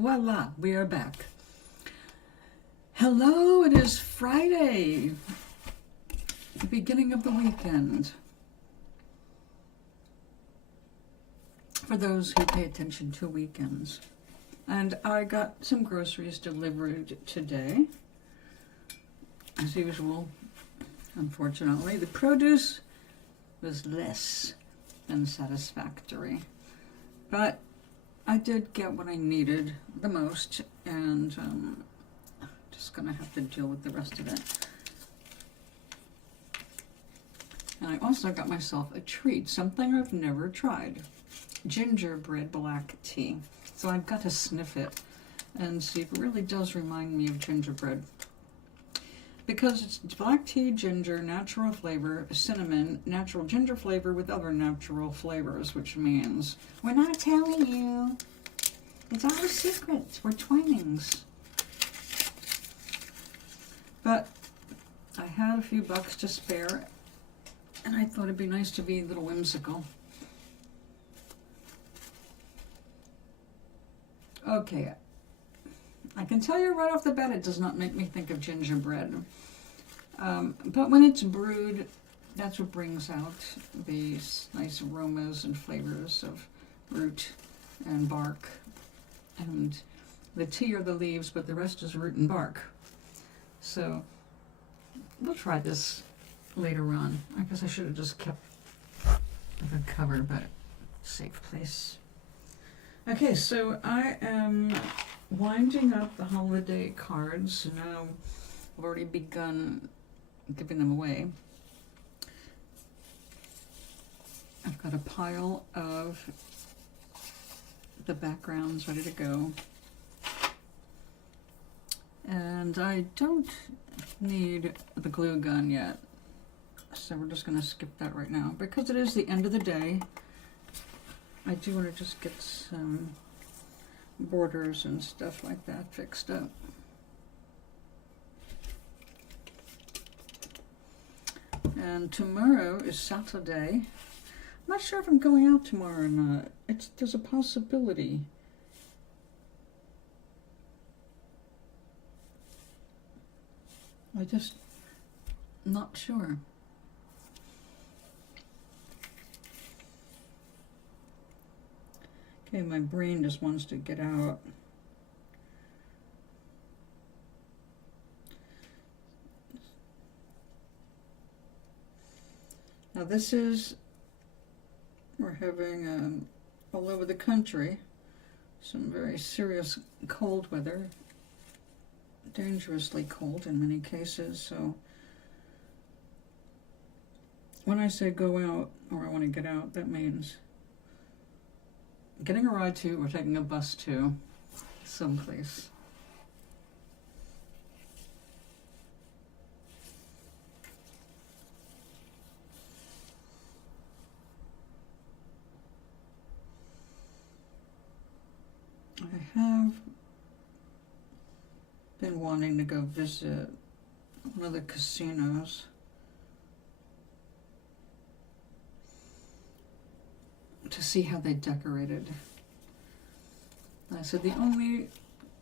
voila, we are back. Hello, it is Friday, the beginning of the weekend. For those who pay attention to weekends. And I got some groceries delivered today. As usual, unfortunately, the produce was less than satisfactory. But I did get what I needed the most, and just gonna have to deal with the rest of it. And I also got myself a treat, something I've never tried. Gingerbread black tea. So I've got to sniff it and see if it really does remind me of gingerbread. Because it's black tea, ginger, natural flavor, cinnamon, natural ginger flavor with other natural flavors, which means we're not telling you. It's our secrets. We're twinings. But I had a few bucks to spare, and I thought it'd be nice to be a little whimsical. Okay, I can tell you right off the bat it does not make me think of gingerbread. But when it's brewed, that's what brings out these nice aromas and flavors of root and bark. And the tea are the leaves, but the rest is root and bark. So we'll try this later on. I guess I should have just kept the cover, but safe place. Okay, so I am winding up the holiday cards. Now I've already begun giving them away. I've got a pile of the backgrounds ready to go. And I don't need the glue gun yet. So we're just going to skip that right now. Because it is the end of the day, I do want to just get some borders and stuff like that fixed up. And tomorrow is Saturday. I'm not sure if I'm going out tomorrow or not. There's a possibility. I'm just not sure. Okay, my brain just wants to get out. Now this is, we're having all over the country some very serious cold weather, dangerously cold in many cases. So when I say go out or I want to get out, that means getting a ride to or taking a bus to someplace. I have been wanting to go visit one of the casinos. To see how they decorated. I said the only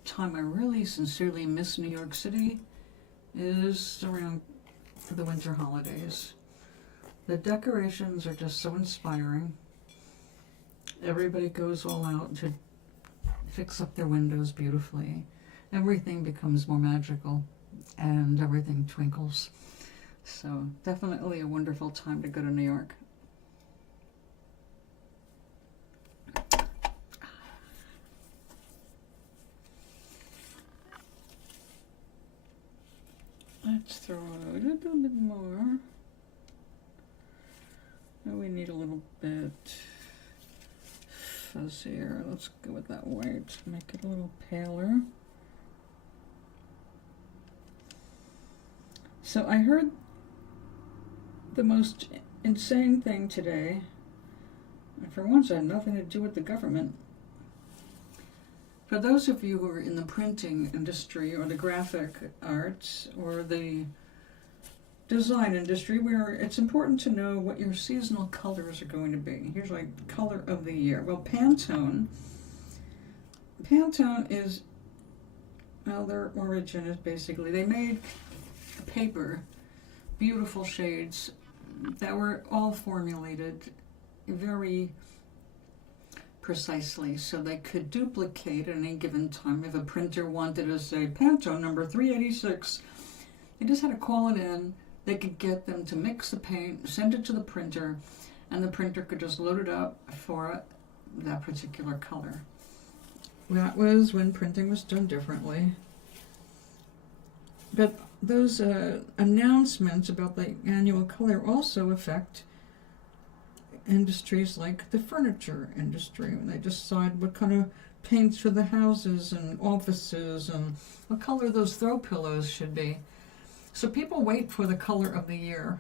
time I really sincerely miss New York City is around the winter holidays. The decorations are just so inspiring. Everybody goes all out to fix up their windows beautifully. Everything becomes more magical and everything twinkles. So definitely a wonderful time to go to New York. Let's throw a little bit more. Oh, we need a little bit fuzzier. Let's go with that white. Make it a little paler. So I heard the most insane thing today, and for once it had nothing to do with the government. For those of you who are in the printing industry or the graphic arts or the design industry, where it's important to know what your seasonal colors are going to be. Here's like color of the year. Well, Pantone Pantone is, well, their origin is basically, they made paper, beautiful shades that were all formulated very precisely so they could duplicate at any given time. If a printer wanted to say Pantone number 386, they just had to call it in. They could get them to mix the paint, send it to the printer, and the printer could just load it up for that particular color. That was when printing was done differently. But those announcements about the annual color also affect industries like the furniture industry. They decide what kind of paints for the houses and offices and what color those throw pillows should be. So people wait for the color of the year,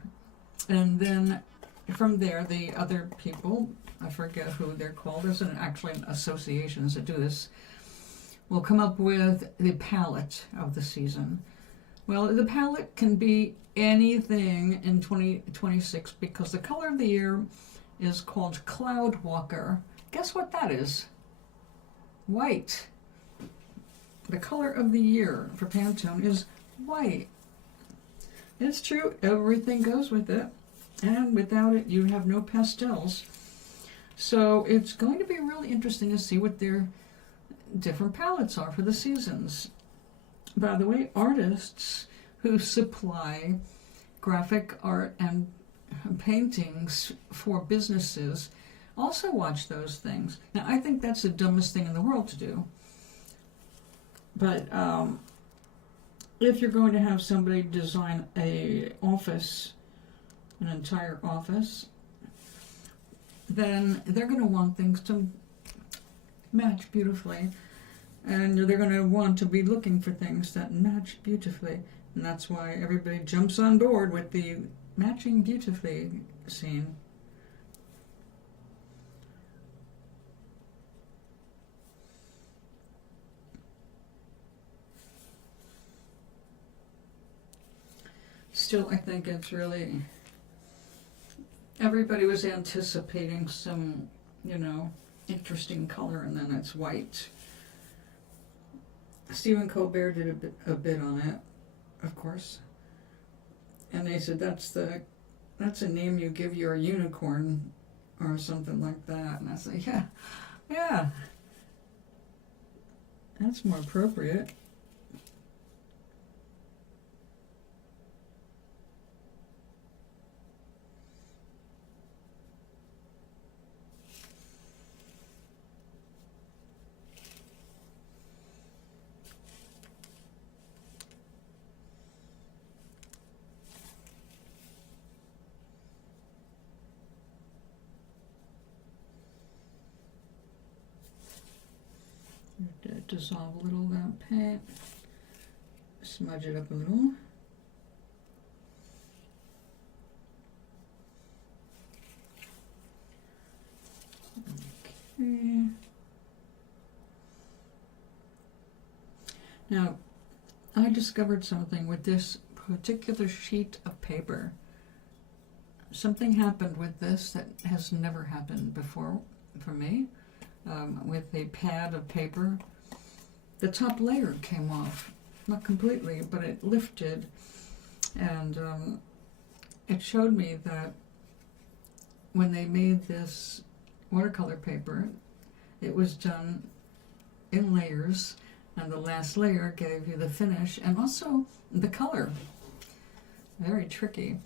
and then from there the other people, I forget who they're called, there's actually associations that do this, will come up with the palette of the season. Well, the palette can be anything in 2026 because the color of the year is called Cloud Walker. Guess what that is? White. The color of the year for Pantone is white. It's true, everything goes with it, and without it you have no pastels. So it's going to be really interesting to see what their different palettes are for the seasons. By the way, artists who supply graphic art and paintings for businesses also watch those things. Now, I think that's the dumbest thing in the world to do. But if you're going to have somebody design an entire office, then they're going to want things to match beautifully. And they're going to want to be looking for things that match beautifully. And that's why everybody jumps on board with the matching beautifully scene. Still, I think it's really, everybody was anticipating some, interesting color, and then it's white. Stephen Colbert did a bit on it, of course, and they said that's a name you give your unicorn or something like that. And I said, yeah, that's more appropriate. Dissolve a little of that paint, smudge it up a little. Okay. Now, I discovered something with this particular sheet of paper. Something happened with this that has never happened before for me. With a pad of paper, the top layer came off, not completely, but it lifted, and it showed me that when they made this watercolor paper, it was done in layers, and the last layer gave you the finish and also the color. Very tricky,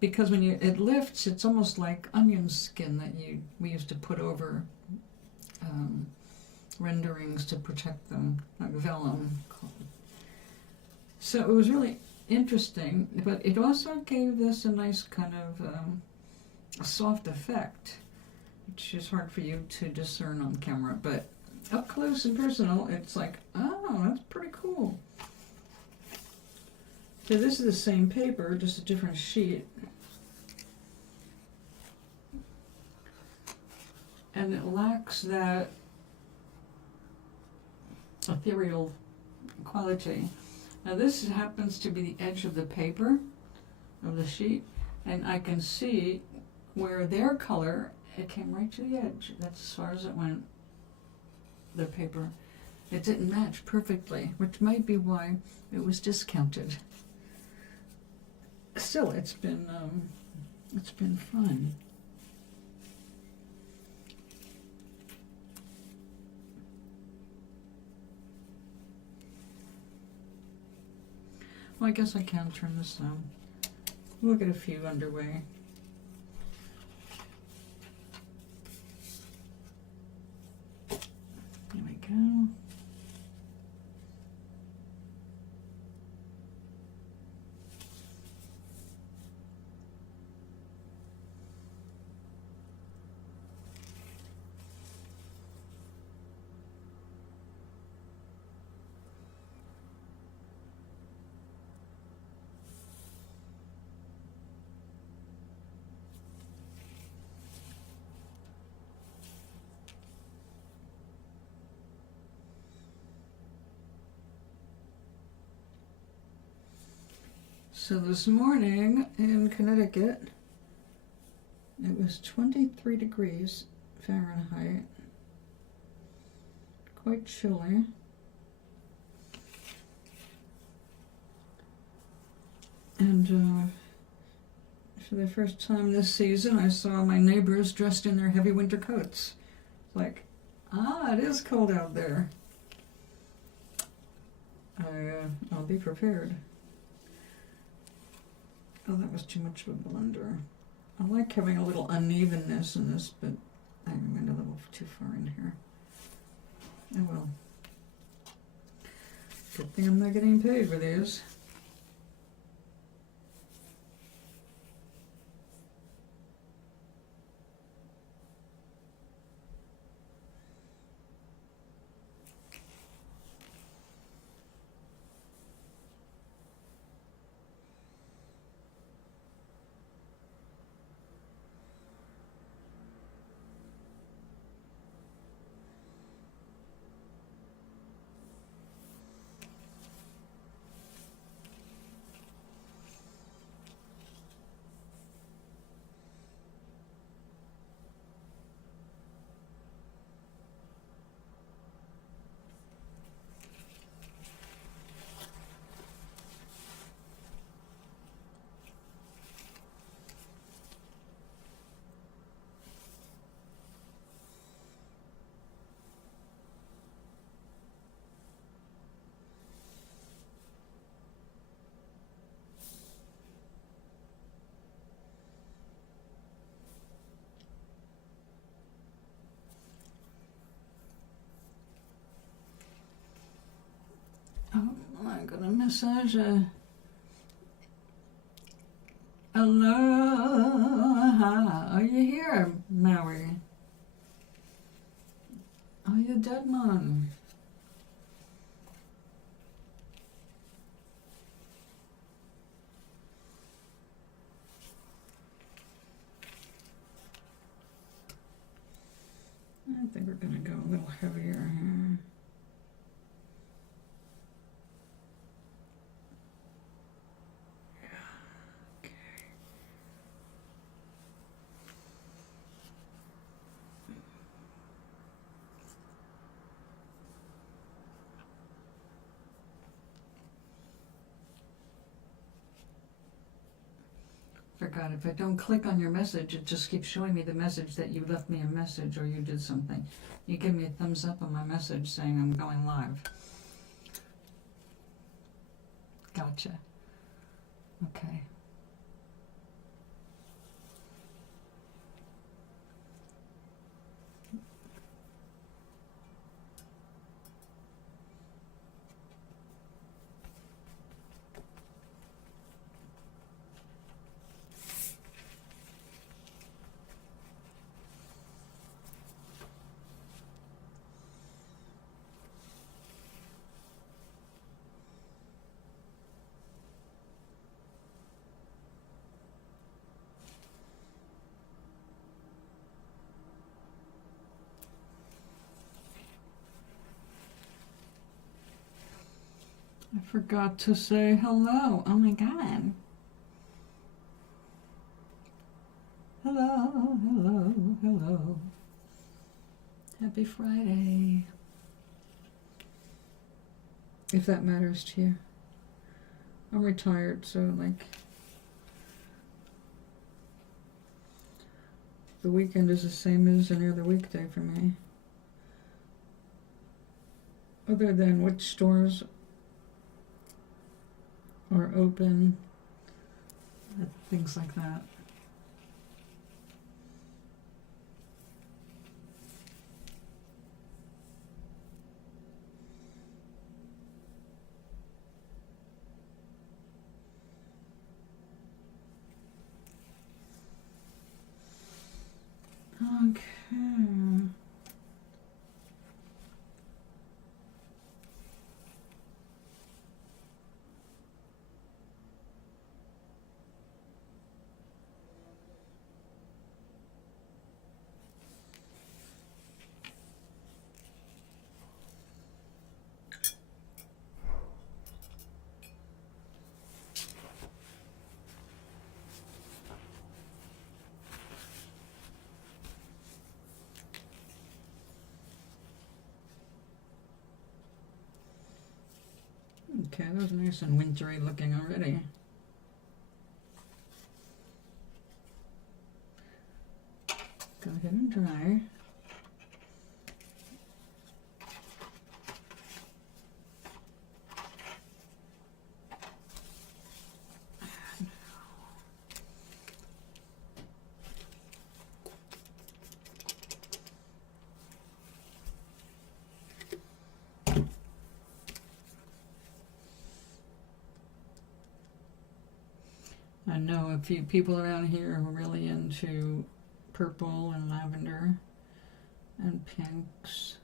because when it lifts, it's almost like onion skin that we used to put over renderings to protect them, like vellum. So it was really interesting, but it also gave this a nice kind of a soft effect, which is hard for you to discern on camera, but up close and personal, it's like, oh, that's pretty cool. So this is the same paper, just a different sheet. And it lacks that ethereal quality. Now this happens to be the edge of the paper, of the sheet, and I can see where their color, it came right to the edge. That's as far as it went, the paper. it didn't match perfectly, which might be why it was discounted. Still, it's been fun. Well, I guess I can turn this on. We'll get a few underway. There we go. So this morning in Connecticut, it was 23 degrees Fahrenheit, quite chilly. And for the first time this season, I saw my neighbors dressed in their heavy winter coats. Like, it is cold out there. I'll be prepared. Oh, that was too much of a blender. I like having a little unevenness in this, but I went a little too far in here. Oh well. Good thing I'm not getting paid for these. Oh, I'm gonna massage a aloha. Are you here, Maui? Are you dead, man? I think we're gonna go a little heavier here. Forgot, if I don't click on your message, it just keeps showing me the message that you left me a message or you did something. You give me a thumbs up on my message saying I'm going live. Gotcha. Okay. I forgot to say hello. Oh my God. Hello, hello, hello. Happy Friday. if that matters to you. I'm retired, so like the weekend is the same as any other weekday for me. Other than which stores are open, things like that. Okay. Okay, that was nice and wintry looking already. Go ahead and dry. I know a few people around here are really into purple and lavender and pinks.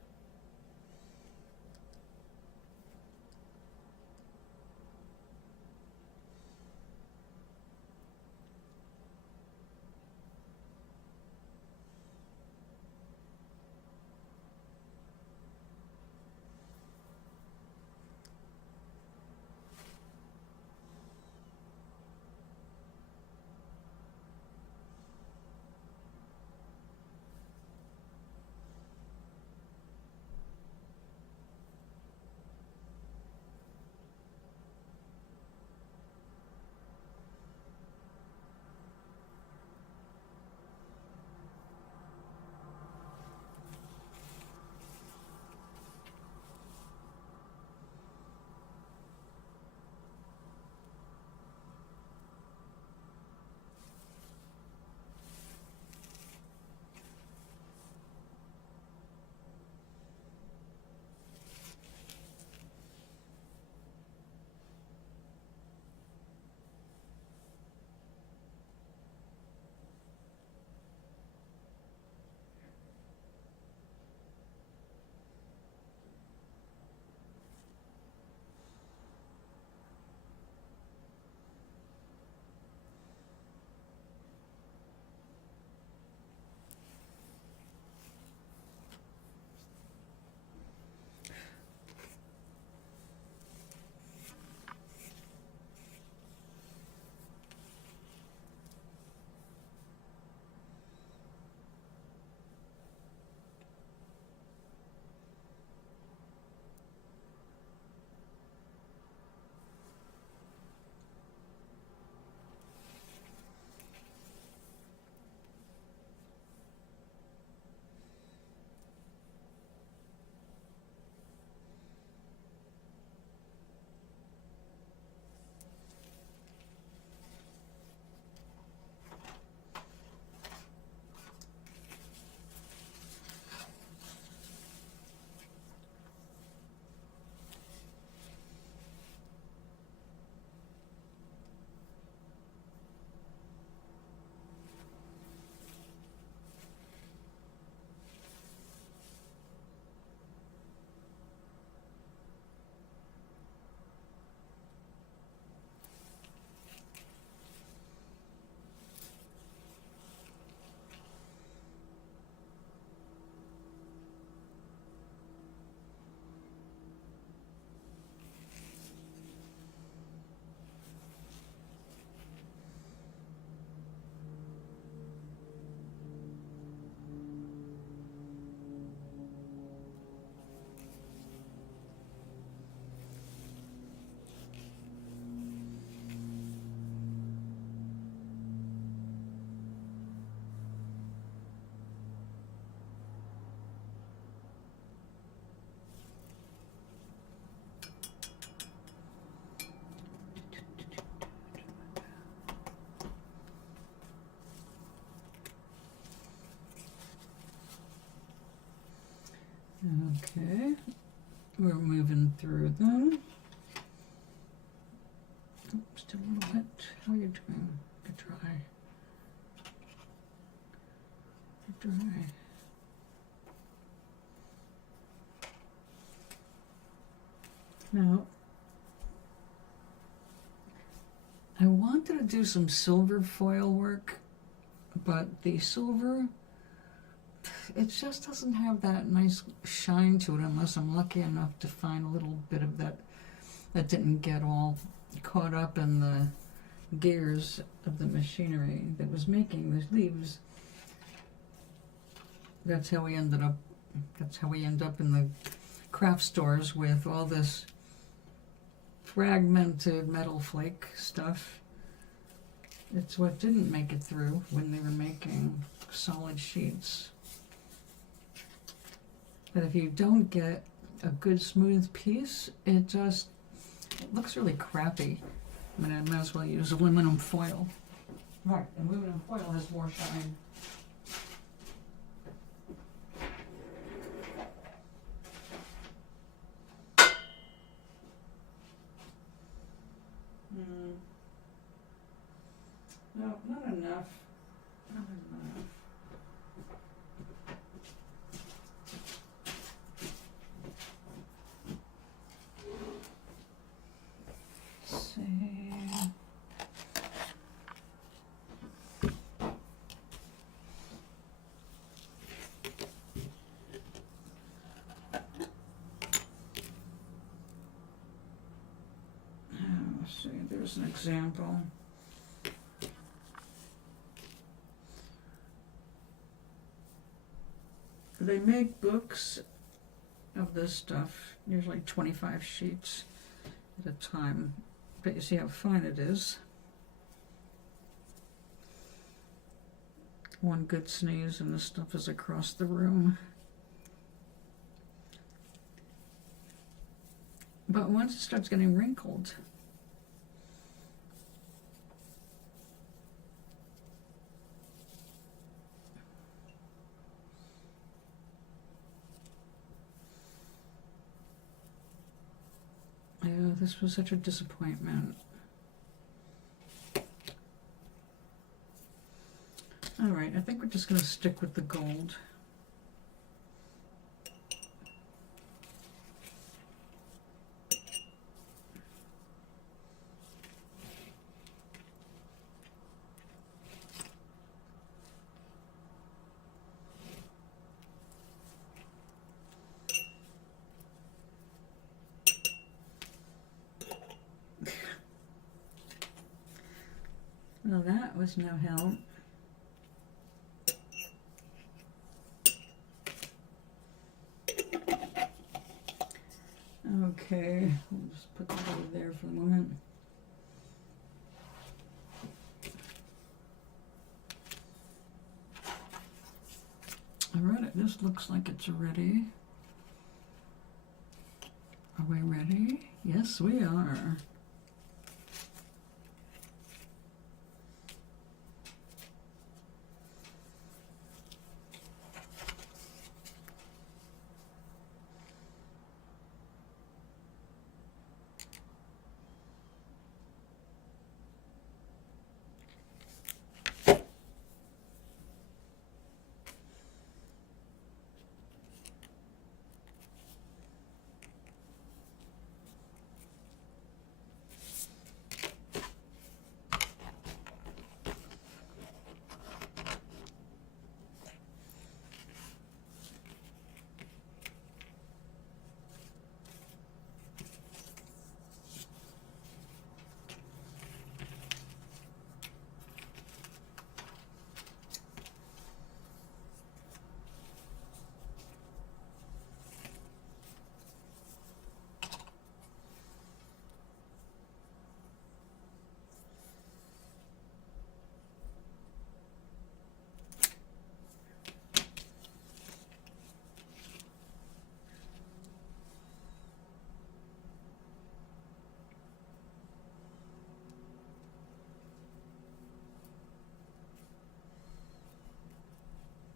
Okay, we're moving through them. Oh, still a little bit. How are you doing? Get dry. Get dry. Now, I wanted to do some silver foil work, but the silver, it just doesn't have that nice shine to it unless I'm lucky enough to find a little bit of that didn't get all caught up in the gears of the machinery that was making the leaves. That's how we end up in the craft stores with all this fragmented metal flake stuff. It's what didn't make it through when they were making solid sheets. But if you don't get a good smooth piece, it looks really crappy. I mean, I might as well use aluminum foil. Right, aluminum foil has more shine. No, not enough. Not enough. Let's see. Let's see, there's an example. They make books of this stuff, usually 25 sheets at a time. But you see how fine it is. One good sneeze and this stuff is across the room. But once it starts getting wrinkled, this was such a disappointment. All right, I think we're just going to stick with the gold. Well, that was no help. Okay, we'll just put that over there for the moment. All right, this looks like it's ready. Are we ready? Yes, we are.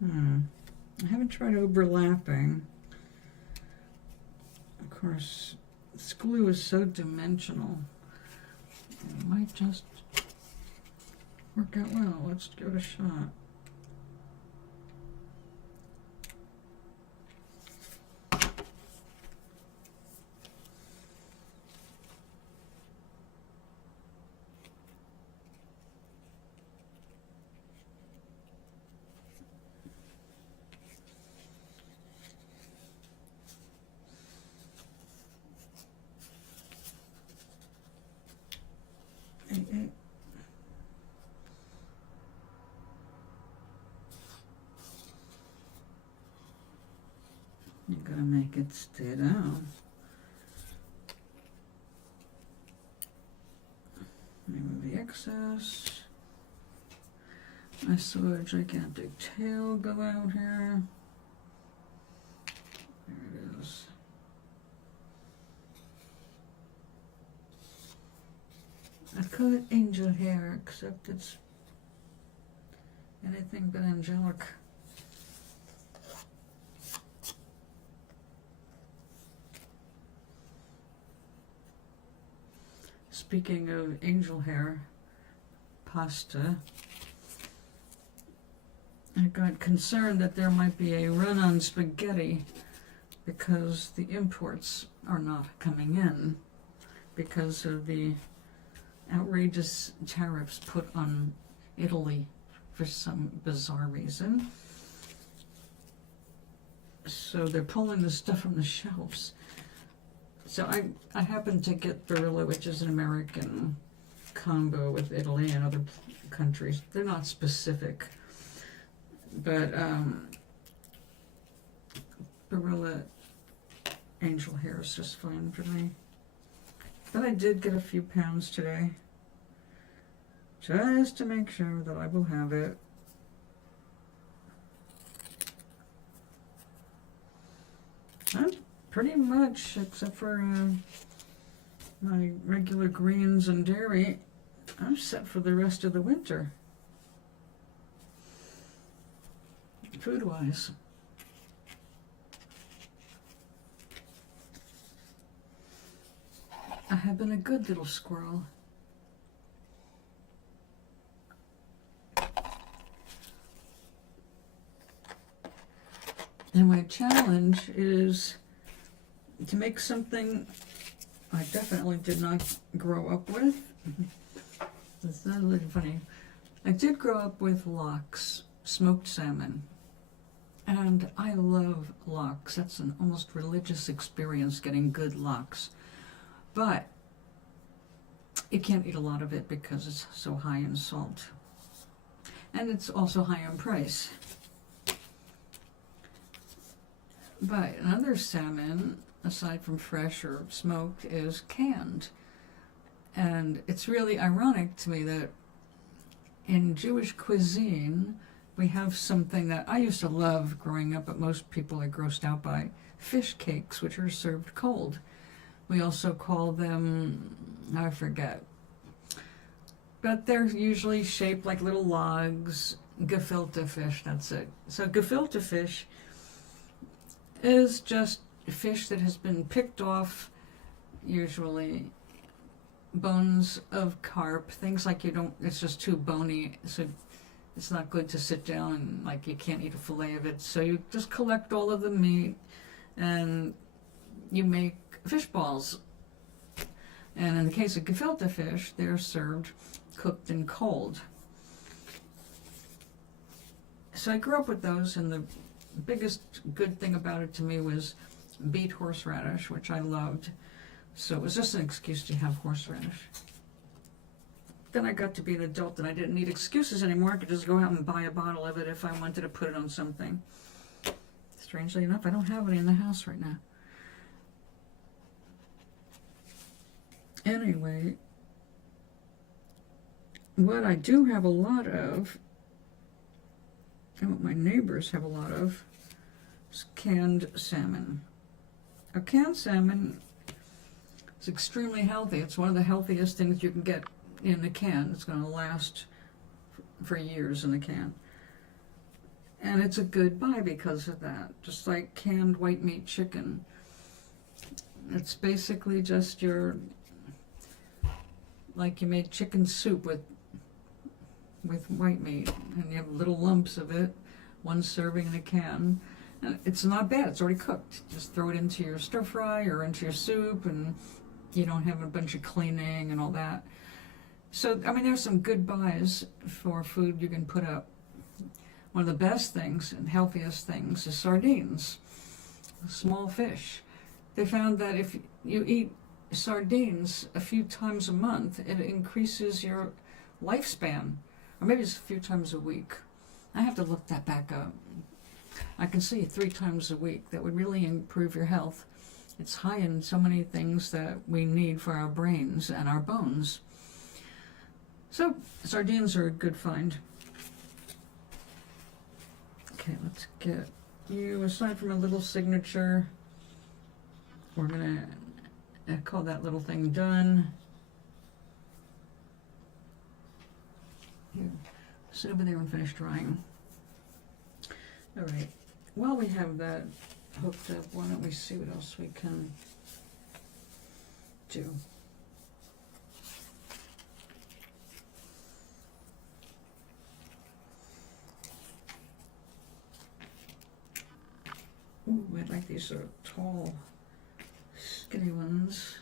I haven't tried overlapping. course, this glue is so dimensional. It might just work out well. Let's give it a shot. You gotta make it stay down. Remove the excess. I saw a gigantic tail go out here. There it is. I call it angel hair, except it's anything but angelic. Speaking of angel hair pasta, I got concerned that there might be a run on spaghetti because the imports are not coming in because of the outrageous tariffs put on Italy for some bizarre reason. So they're pulling the stuff from the shelves. So I happened to get Barilla, which is an American combo with Italy and other countries. They're not specific, but Barilla angel hair is just fine for me. But I did get a few pounds today, just to make sure that I will have it. Pretty much, except for my regular greens and dairy, I'm set for the rest of the winter, food-wise. I have been a good little squirrel. And my challenge is to make something I definitely did not grow up with. It's not really funny. I did grow up with lox, smoked salmon. And I love lox. That's an almost religious experience, getting good lox. But you can't eat a lot of it because it's so high in salt. And it's also high in price. But another salmon, aside from fresh or smoked, is canned. And it's really ironic to me that in Jewish cuisine, we have something that I used to love growing up, but most people are grossed out by, fish cakes, which are served cold. We also call them, I forget, but they're usually shaped like little logs. Gefilte fish, that's it. So gefilte fish is just fish that has been picked off, usually bones of carp, things like it's just too bony, so it's not good to sit down and like you can't eat a fillet of it. So you just collect all of the meat and you make fish balls. And in the case of gefilte fish, they're served cooked and cold. So I grew up with those, and the biggest good thing about it to me was beet horseradish, which I loved. So it was just an excuse to have horseradish. Then I got to be an adult and I didn't need excuses anymore. I could just go out and buy a bottle of it if I wanted to put it on something. Strangely enough, I don't have any in the house right now. Anyway, what I do have a lot of, and what my neighbors have a lot of, is canned salmon. A canned salmon is extremely healthy. It's one of the healthiest things you can get in the can. It's going to last for years in the can. And it's a good buy because of that. Just like canned white meat chicken. It's basically just like you made chicken soup with white meat, and you have little lumps of it, one serving in a can. And it's not bad, it's already cooked. Just throw it into your stir fry or into your soup, and you don't have a bunch of cleaning and all that. So, I mean, there's some good buys for food you can put up. One of the best things and healthiest things is sardines, small fish. They found that if you eat sardines a few times a month, it increases your lifespan. Or maybe it's a few times a week. I have to look that back up. I can see 3 times a week. That would really improve your health. It's high in so many things that we need for our brains and our bones. So, sardines are a good find. Okay, let's get you, aside from a little signature, we're going to call that little thing done. Here, sit over there and finish drying. All right, while we have that hooked up, why don't we see what else we can do. Ooh, I like these sort of tall, skinny ones.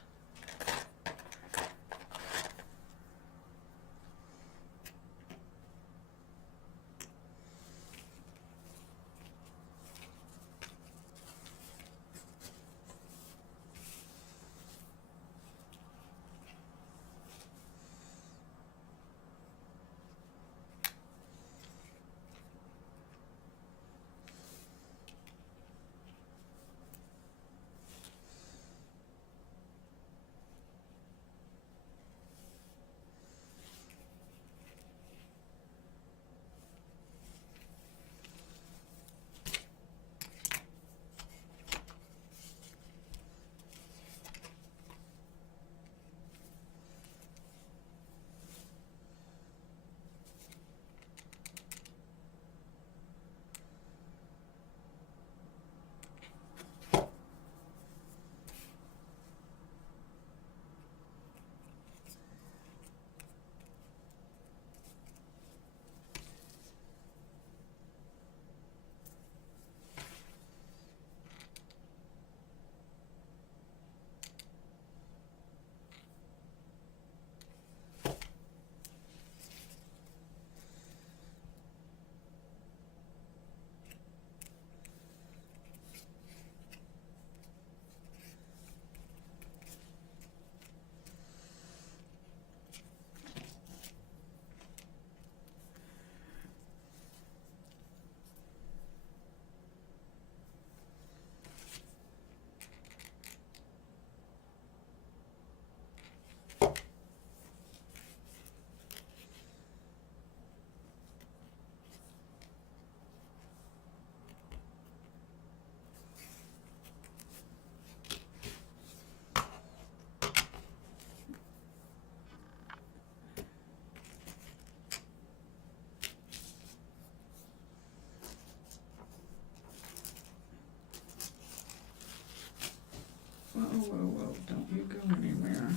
Whoa, don't you go anywhere.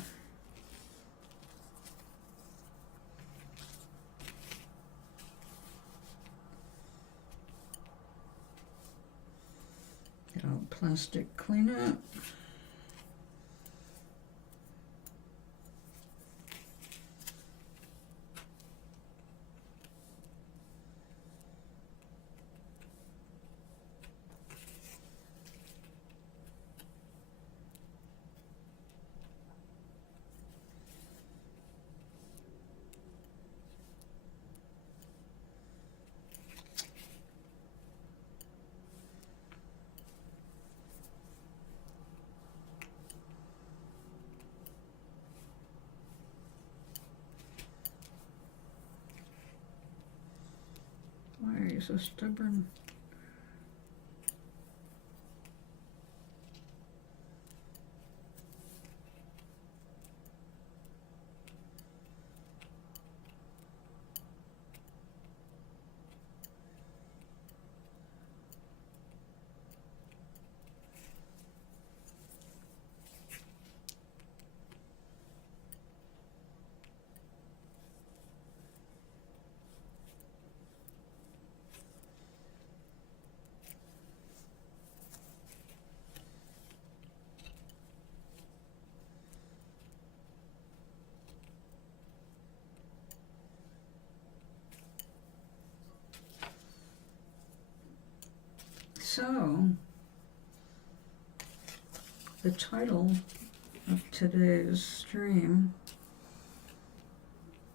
Get all the plastic cleanup. Why are you so stubborn? So, the title of today's stream,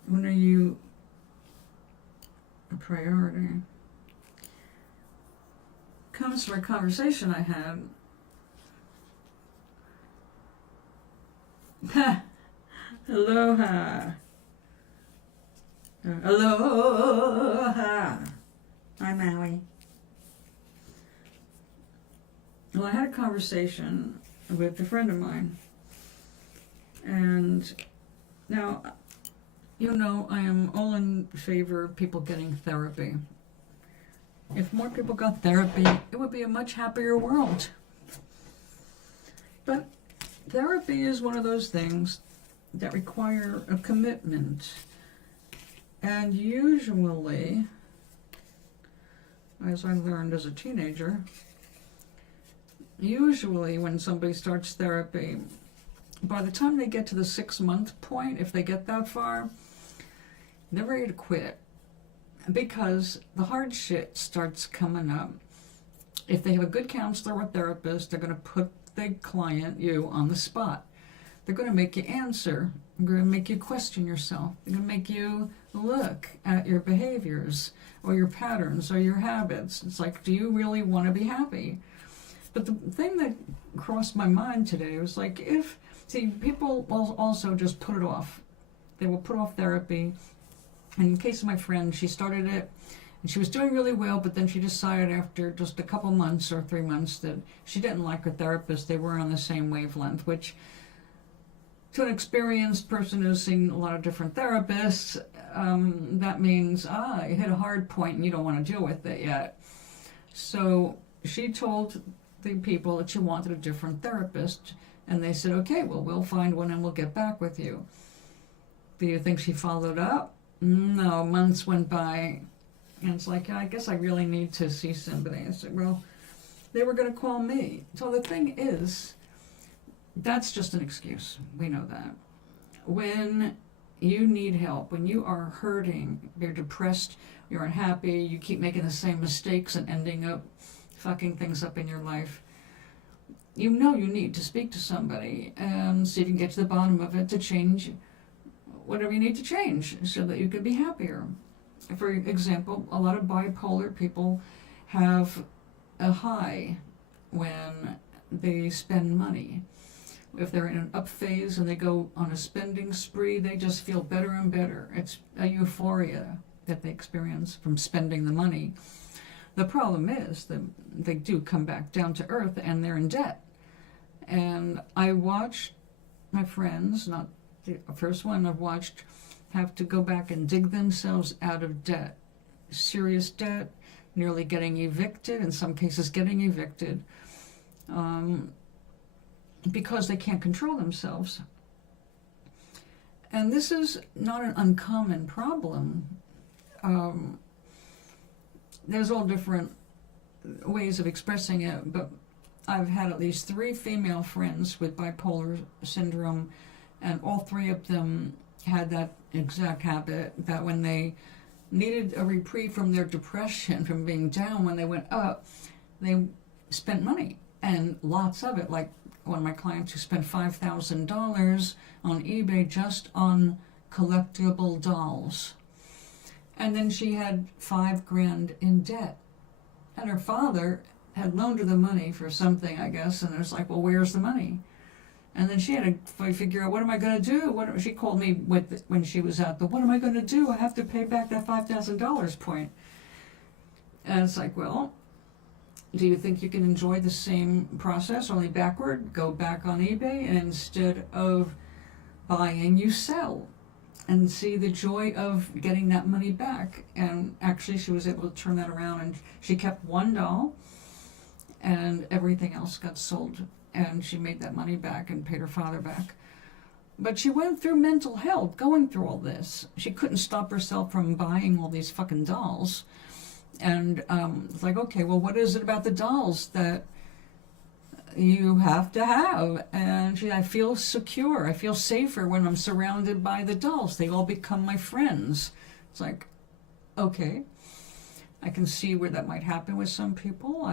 when are you a priority, comes from a conversation I had. Aloha. Aloha. Hi, Maui. Well, I had a conversation with a friend of mine, and now, you know, I am all in favor of people getting therapy. If more people got therapy, it would be a much happier world. But therapy is one of those things that require a commitment. And usually, as I learned as a teenager, usually when somebody starts therapy, by the time they get to the 6-month point, if they get that far, they're ready to quit. Because the hard shit starts coming up. If they have a good counselor or therapist, they're going to put the client, you, on the spot. They're going to make you answer. They're going to make you question yourself. They're going to make you look at your behaviors or your patterns or your habits. It's like, do you really want to be happy? But the thing that crossed my mind today was like, people will also just put it off. They will put off therapy. In the case of my friend, she started it, and she was doing really well, but then she decided after just a couple months or 3 months that she didn't like her therapist. They weren't on the same wavelength, which to an experienced person who's seen a lot of different therapists, that means, you hit a hard point and you don't want to deal with it yet. So she told the people that she wanted a different therapist, and they said, okay, well, we'll find one and we'll get back with you. Do you think she followed up? No, months went by, and it's like, I guess I really need to see somebody. I said, well, they were going to call me. So the thing is, that's just an excuse. We know that. When you need help, when you are hurting, you're depressed, you're unhappy, you keep making the same mistakes and ending up fucking things up in your life, you know you need to speak to somebody and see if you can get to the bottom of it to change whatever you need to change so that you can be happier. For example, a lot of bipolar people have a high when they spend money. If they're in an up phase and they go on a spending spree, they just feel better and better. It's a euphoria that they experience from spending the money. The problem is that they do come back down to earth and they're in debt. And I watched my friends, not the first one I've watched, have to go back and dig themselves out of debt. Serious debt, nearly getting evicted, in some cases getting evicted, because they can't control themselves. And this is not an uncommon problem. There's all different ways of expressing it, but I've had at least 3 female friends with bipolar syndrome, and all 3 of them had that exact habit, that when they needed a reprieve from their depression, from being down, when they went up, they spent money, and lots of it. Like one of my clients who spent $5,000 on eBay just on collectible dolls. And then she had $5,000 in debt. And her father had loaned her the money for something, I guess, and it was like, well, where's the money? And then she had to figure out, what am I going to do? She called me when she was out, what am I going to do? I have to pay back that $5,000 point. And it's like, well, do you think you can enjoy the same process, only backward? Go back on eBay, and instead of buying, you sell. And see the joy of getting that money back. And actually she was able to turn that around, and she kept one doll, and everything else got sold. And she made that money back and paid her father back. But she went through mental health going through all this. She couldn't stop herself from buying all these fucking dolls. And it's like, okay, well, what is it about the dolls that you have to have? And I feel secure. I feel safer when I'm surrounded by the dolls. They all become my friends. It's like, okay. I can see where that might happen with some people.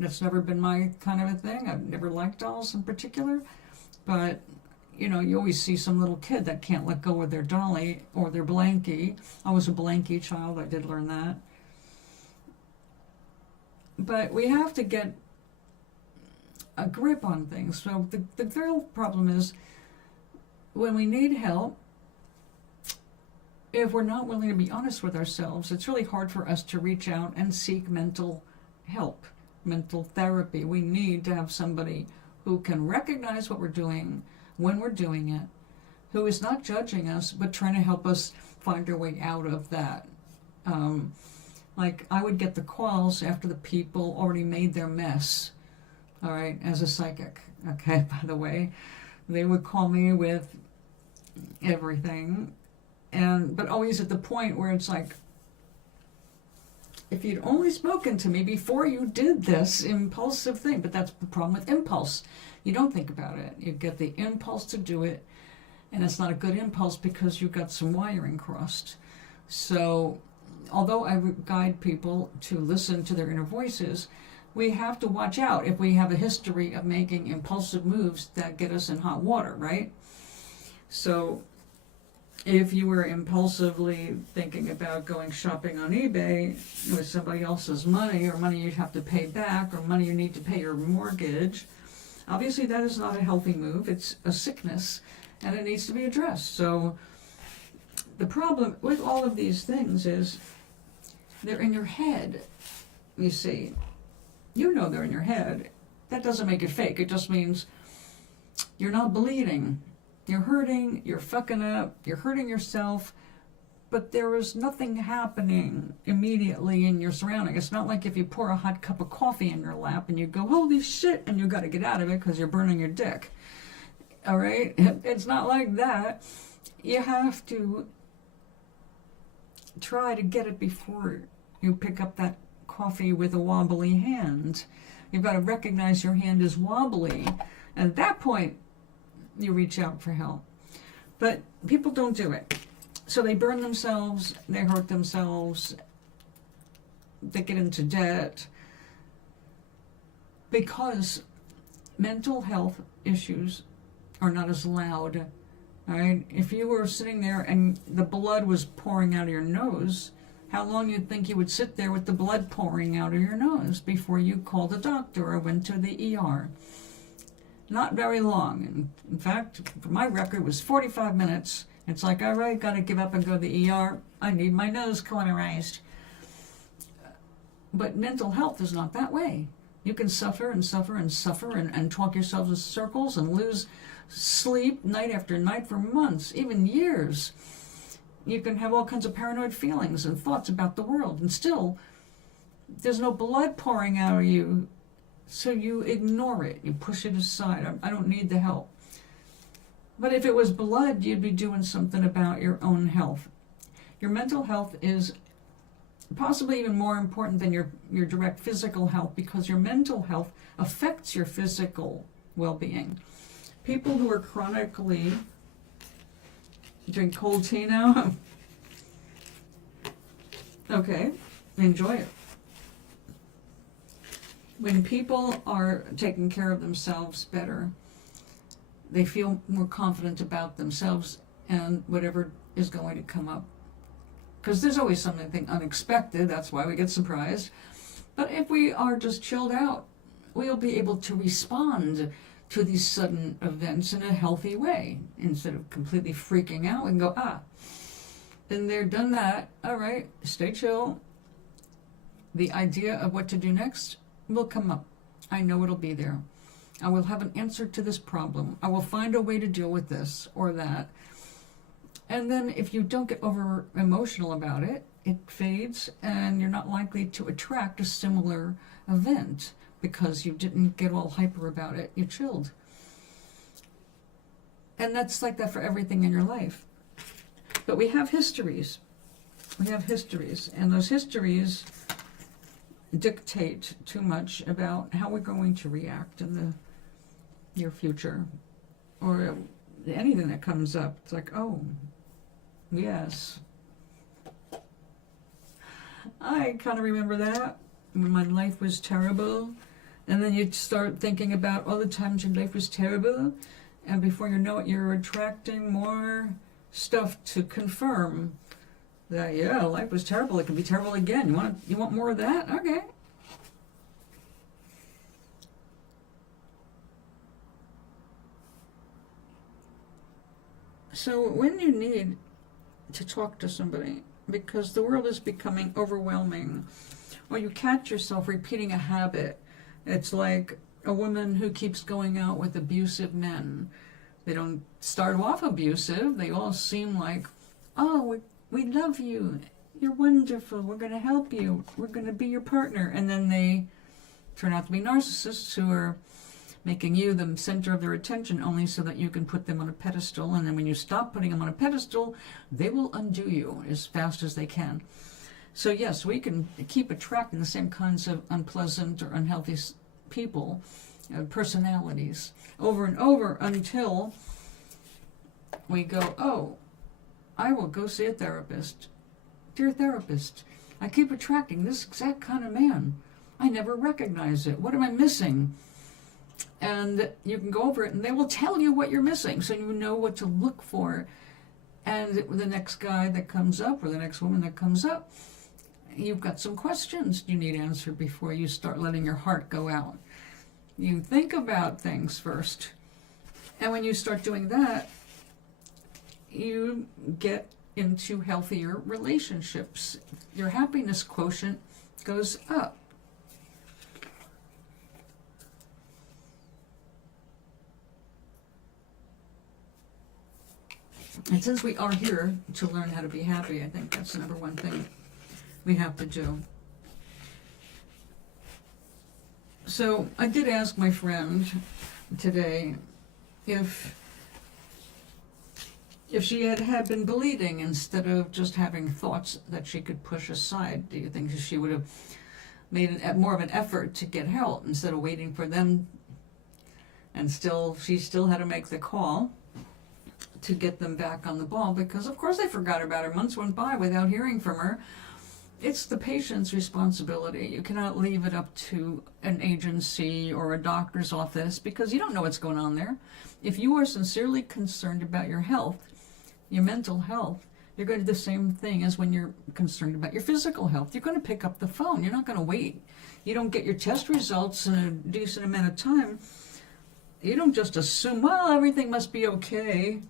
That's never been my kind of a thing. I've never liked dolls in particular. But, you know, you always see some little kid that can't let go of their dolly or their blankie. I was a blankie child. I did learn that. But we have to get a grip on things. So the real problem is when we need help, if we're not willing to be honest with ourselves, it's really hard for us to reach out and seek mental help, mental therapy. We need to have somebody who can recognize what we're doing when we're doing it, who is not judging us, but trying to help us find our way out of that. Like, I would get the calls after the people already made their mess, all right, as a psychic, okay, by the way. They would call me with everything, but always at the point where it's like, if you'd only spoken to me before you did this impulsive thing, but that's the problem with impulse. You don't think about it. You get the impulse to do it, and it's not a good impulse because you've got some wiring crossed. So, although I would guide people to listen to their inner voices, we have to watch out if we have a history of making impulsive moves that get us in hot water, right? So, if you were impulsively thinking about going shopping on eBay with somebody else's money, or money you'd have to pay back, or money you need to pay your mortgage, obviously that is not a healthy move. It's a sickness, and it needs to be addressed. So the problem with all of these things is they're in your head, you see. You know they're in your head. That doesn't make it fake. It just means you're not bleeding. You're hurting, you're fucking up, you're hurting yourself, but there is nothing happening immediately in your surrounding. It's not like if you pour a hot cup of coffee in your lap and you go, holy shit, and you got to get out of it because you're burning your dick. All right? It's not like that. You have to try to get it before you pick up that coffee with a wobbly hand. You've got to recognize your hand is wobbly. And at that point, you reach out for help. But people don't do it. So they burn themselves, they hurt themselves, they get into debt, because mental health issues are not as loud. All right? If you were sitting there and the blood was pouring out of your nose, how long you'd think you would sit there with the blood pouring out of your nose before you called a doctor or went to the ER? Not very long. In fact, for my record, it was 45 minutes. It's like, all right, got to give up and go to the ER. I need my nose cauterized. But mental health is not that way. You can suffer and suffer and suffer and talk yourself in circles and lose sleep night after night for months, even years. You can have all kinds of paranoid feelings and thoughts about the world, and still, there's no blood pouring out of you. So you ignore it. You push it aside. I don't need the help. But if it was blood, you'd be doing something about your own health. Your mental health is possibly even more important than your direct physical health, because your mental health affects your physical well-being. People who are chronically... Drink cold tea now? Okay, enjoy it. When people are taking care of themselves better, they feel more confident about themselves and whatever is going to come up. Because there's always something unexpected, that's why we get surprised. But if we are just chilled out, we'll be able to respond to these sudden events in a healthy way. Instead of completely freaking out, we can go, been there, done that, all right, stay chill. The idea of what to do next will come up. I know it'll be there. I will have an answer to this problem. I will find a way to deal with this or that. And then if you don't get over emotional about it, it fades, and you're not likely to attract a similar event because you didn't get all hyper about it. You chilled. And that's like that for everything in your life. But we have histories. We have histories, and those histories dictate too much about how we're going to react in the near future, or anything that comes up. It's like, oh, yes. I kind of remember that when my life was terrible. And then you'd start thinking about all the times your life was terrible. And before you know it, you're attracting more stuff to confirm that, yeah, life was terrible. It can be terrible again. You want more of that? Okay. So when you need to talk to somebody, because the world is becoming overwhelming, or you catch yourself repeating a habit, it's like a woman who keeps going out with abusive men. They don't start off abusive. They all seem like, oh, we love you. You're wonderful. We're going to help you. We're going to be your partner. And then they turn out to be narcissists who are making you the center of their attention only so that you can put them on a pedestal. And then when you stop putting them on a pedestal, they will undo you as fast as they can. So yes, we can keep attracting the same kinds of unpleasant or unhealthy people, personalities, over and over until we go, oh, I will go see a therapist. Dear therapist, I keep attracting this exact kind of man. I never recognize it. What am I missing? And you can go over it and they will tell you what you're missing so you know what to look for. And the next guy that comes up or the next woman that comes up, you've got some questions you need answered before you start letting your heart go out. You think about things first. And when you start doing that, you get into healthier relationships. Your happiness quotient goes up. And since we are here to learn how to be happy, I think that's the number one thing we have to do. So I did ask my friend today if she had been bleeding instead of just having thoughts that she could push aside. Do you think she would have made more of an effort to get help instead of waiting for them? And she still had to make the call to get them back on the ball, because of course they forgot about her. Months went by without hearing from her. It's the patient's responsibility. You cannot leave it up to an agency or a doctor's office because you don't know what's going on there. If you are sincerely concerned about your health, your mental health, you're going to do the same thing as when you're concerned about your physical health. You're going to pick up the phone. You're not going to wait. You don't get your test results in a decent amount of time. You don't just assume, well, everything must be okay.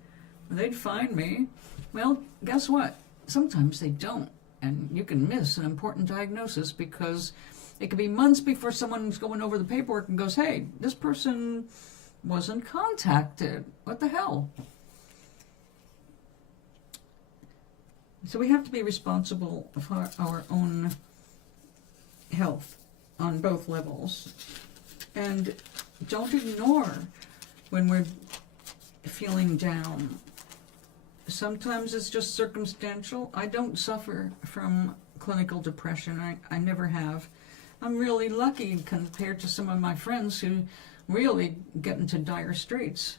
They'd find me. Well, guess what? Sometimes they don't. And you can miss an important diagnosis because it could be months before someone's going over the paperwork and goes, hey, this person wasn't contacted. What the hell? So we have to be responsible for our own health on both levels. And don't ignore when we're feeling down. Sometimes it's just circumstantial. I don't suffer from clinical depression. I never have. I'm really lucky compared to some of my friends who really get into dire straits.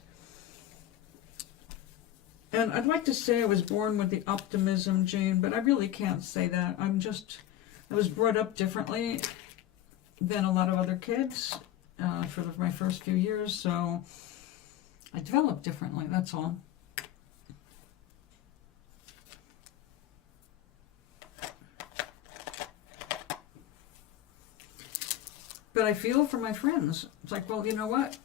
And I'd like to say I was born with the optimism gene, but I really can't say that. I was brought up differently than a lot of other kids for my first few years, so I developed differently, that's all. But I feel for my friends. It's like, well, you know what?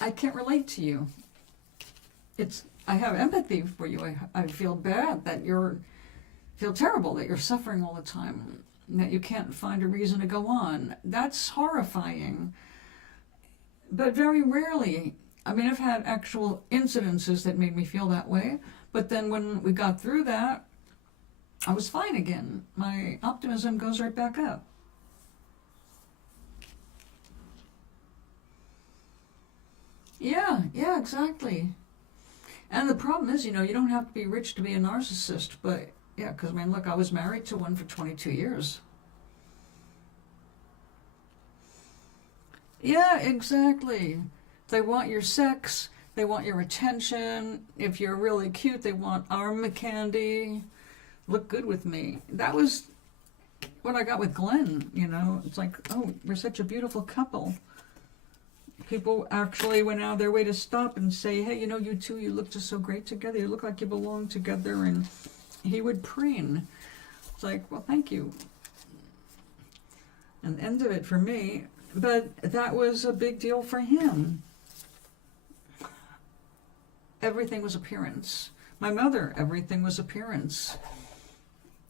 I can't relate to you. I have empathy for you. I feel bad that feel terrible that you're suffering all the time, and that you can't find a reason to go on. That's horrifying. But very rarely, I've had actual incidences that made me feel that way, but then when we got through that, I was fine again. My optimism goes right back up. Yeah, exactly. And the problem is, you don't have to be rich to be a narcissist, but yeah, because look, I was married to one for 22 years. Yeah, exactly. They want your sex, they want your attention. If you're really cute, they want arm candy. Look good with me. That was what I got with Glenn, you know. It's like, oh, we're such a beautiful couple. People actually went out of their way to stop and say, hey, you know, you two, you look just so great together. You look like you belong together. And he would preen. It's like, well, thank you. And the end of it for me. But that was a big deal for him. Everything was appearance. My mother, everything was appearance.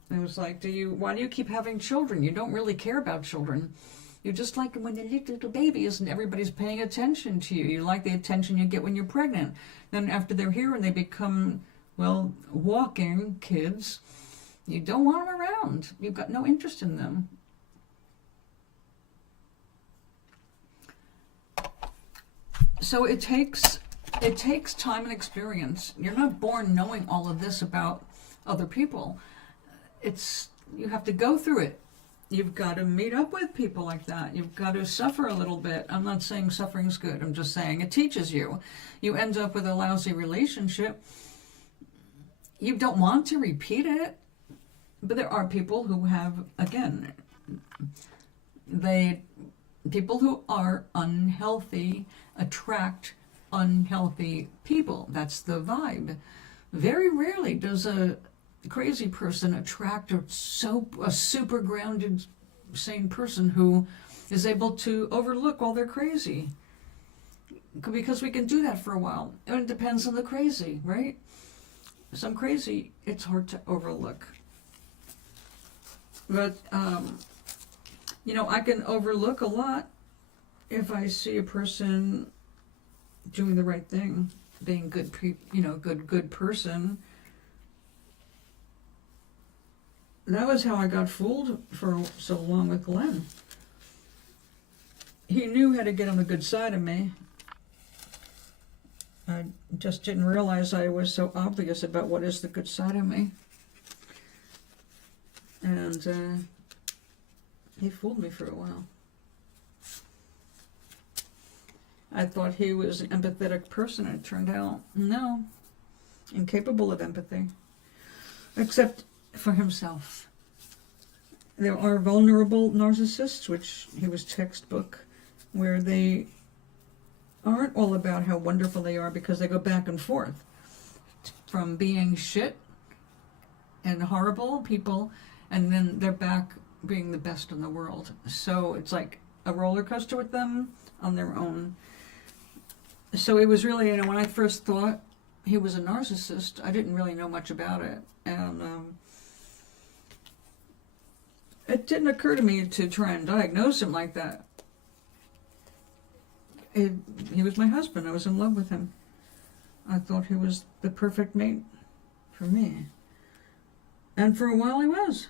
It was like, why do you keep having children? You don't really care about children. You just like when the little babies and everybody's paying attention to you. You like the attention you get when you're pregnant. Then after they're here and they become, well, walking kids, you don't want them around. You've got no interest in them. So it takes time and experience. You're not born knowing all of this about other people. You have to go through it. You've got to meet up with people like that. You've got to suffer a little bit. I'm not saying suffering's good. I'm just saying it teaches you. You end up with a lousy relationship. You don't want to repeat it. But there are people who have, again, people who are unhealthy attract unhealthy people. That's the vibe. Very rarely does a crazy person attract a super grounded, sane person who is able to overlook while they're crazy. Because we can do that for a while. And it depends on the crazy, right? Some crazy, it's hard to overlook. But, you know, I can overlook a lot if I see a person doing the right thing, being good person. That was how I got fooled for so long with Glenn. He knew how to get on the good side of me. I just didn't realize I was so obvious about what is the good side of me. And he fooled me for a while. I thought he was an empathetic person, and it turned out, no, incapable of empathy, except for himself. There are vulnerable narcissists, which he was textbook, where they aren't all about how wonderful they are because they go back and forth from being shit and horrible people, and then they're back being the best in the world. So it's like a roller coaster with them on their own. So it was really, you know, when I first thought he was a narcissist, I didn't really know much about it. And it didn't occur to me to try and diagnose him like that. He was my husband. I was in love with him. I thought he was the perfect mate for me. And for a while he was.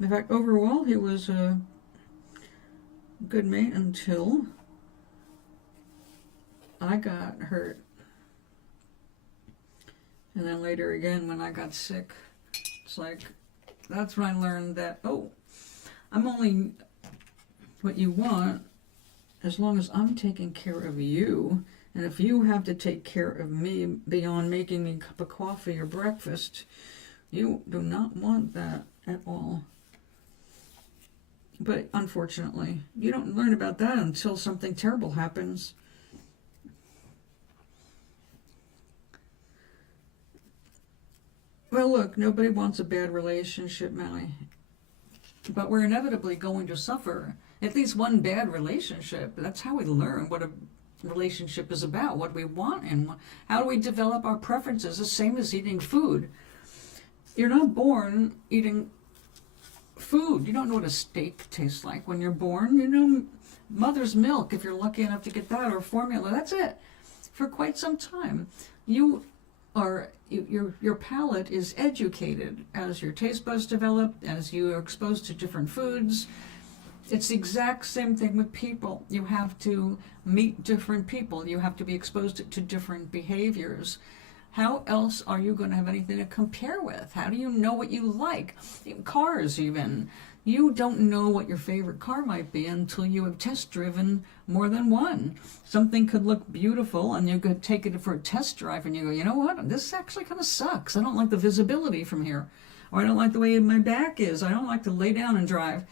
In fact, overall, he was a good mate until I got hurt. And then later again, when I got sick, it's like, that's when I learned that, oh, I'm only what you want as long as I'm taking care of you. And if you have to take care of me beyond making me a cup of coffee or breakfast, you do not want that at all. But unfortunately, you don't learn about that until something terrible happens. Well, look, nobody wants a bad relationship, Melly. But we're inevitably going to suffer at least one bad relationship. That's how we learn what a relationship is about, what we want, and how do we develop our preferences, the same as eating food. You're not born eating food. You don't know what a steak tastes like when you're born. You know, mother's milk, if you're lucky enough to get that, or formula. That's it. For quite some time, your palate is educated as your taste buds develop, as you are exposed to different foods. It's the exact same thing with people. You have to meet different people. You have to be exposed to different behaviors. How else are you going to have anything to compare with? How do you know what you like? Cars even. You don't know what your favorite car might be until you have test driven more than one. Something could look beautiful and you could take it for a test drive and you go, you know what, this actually kind of sucks. I don't like the visibility from here. Or I don't like the way my back is. I don't like to lay down and drive.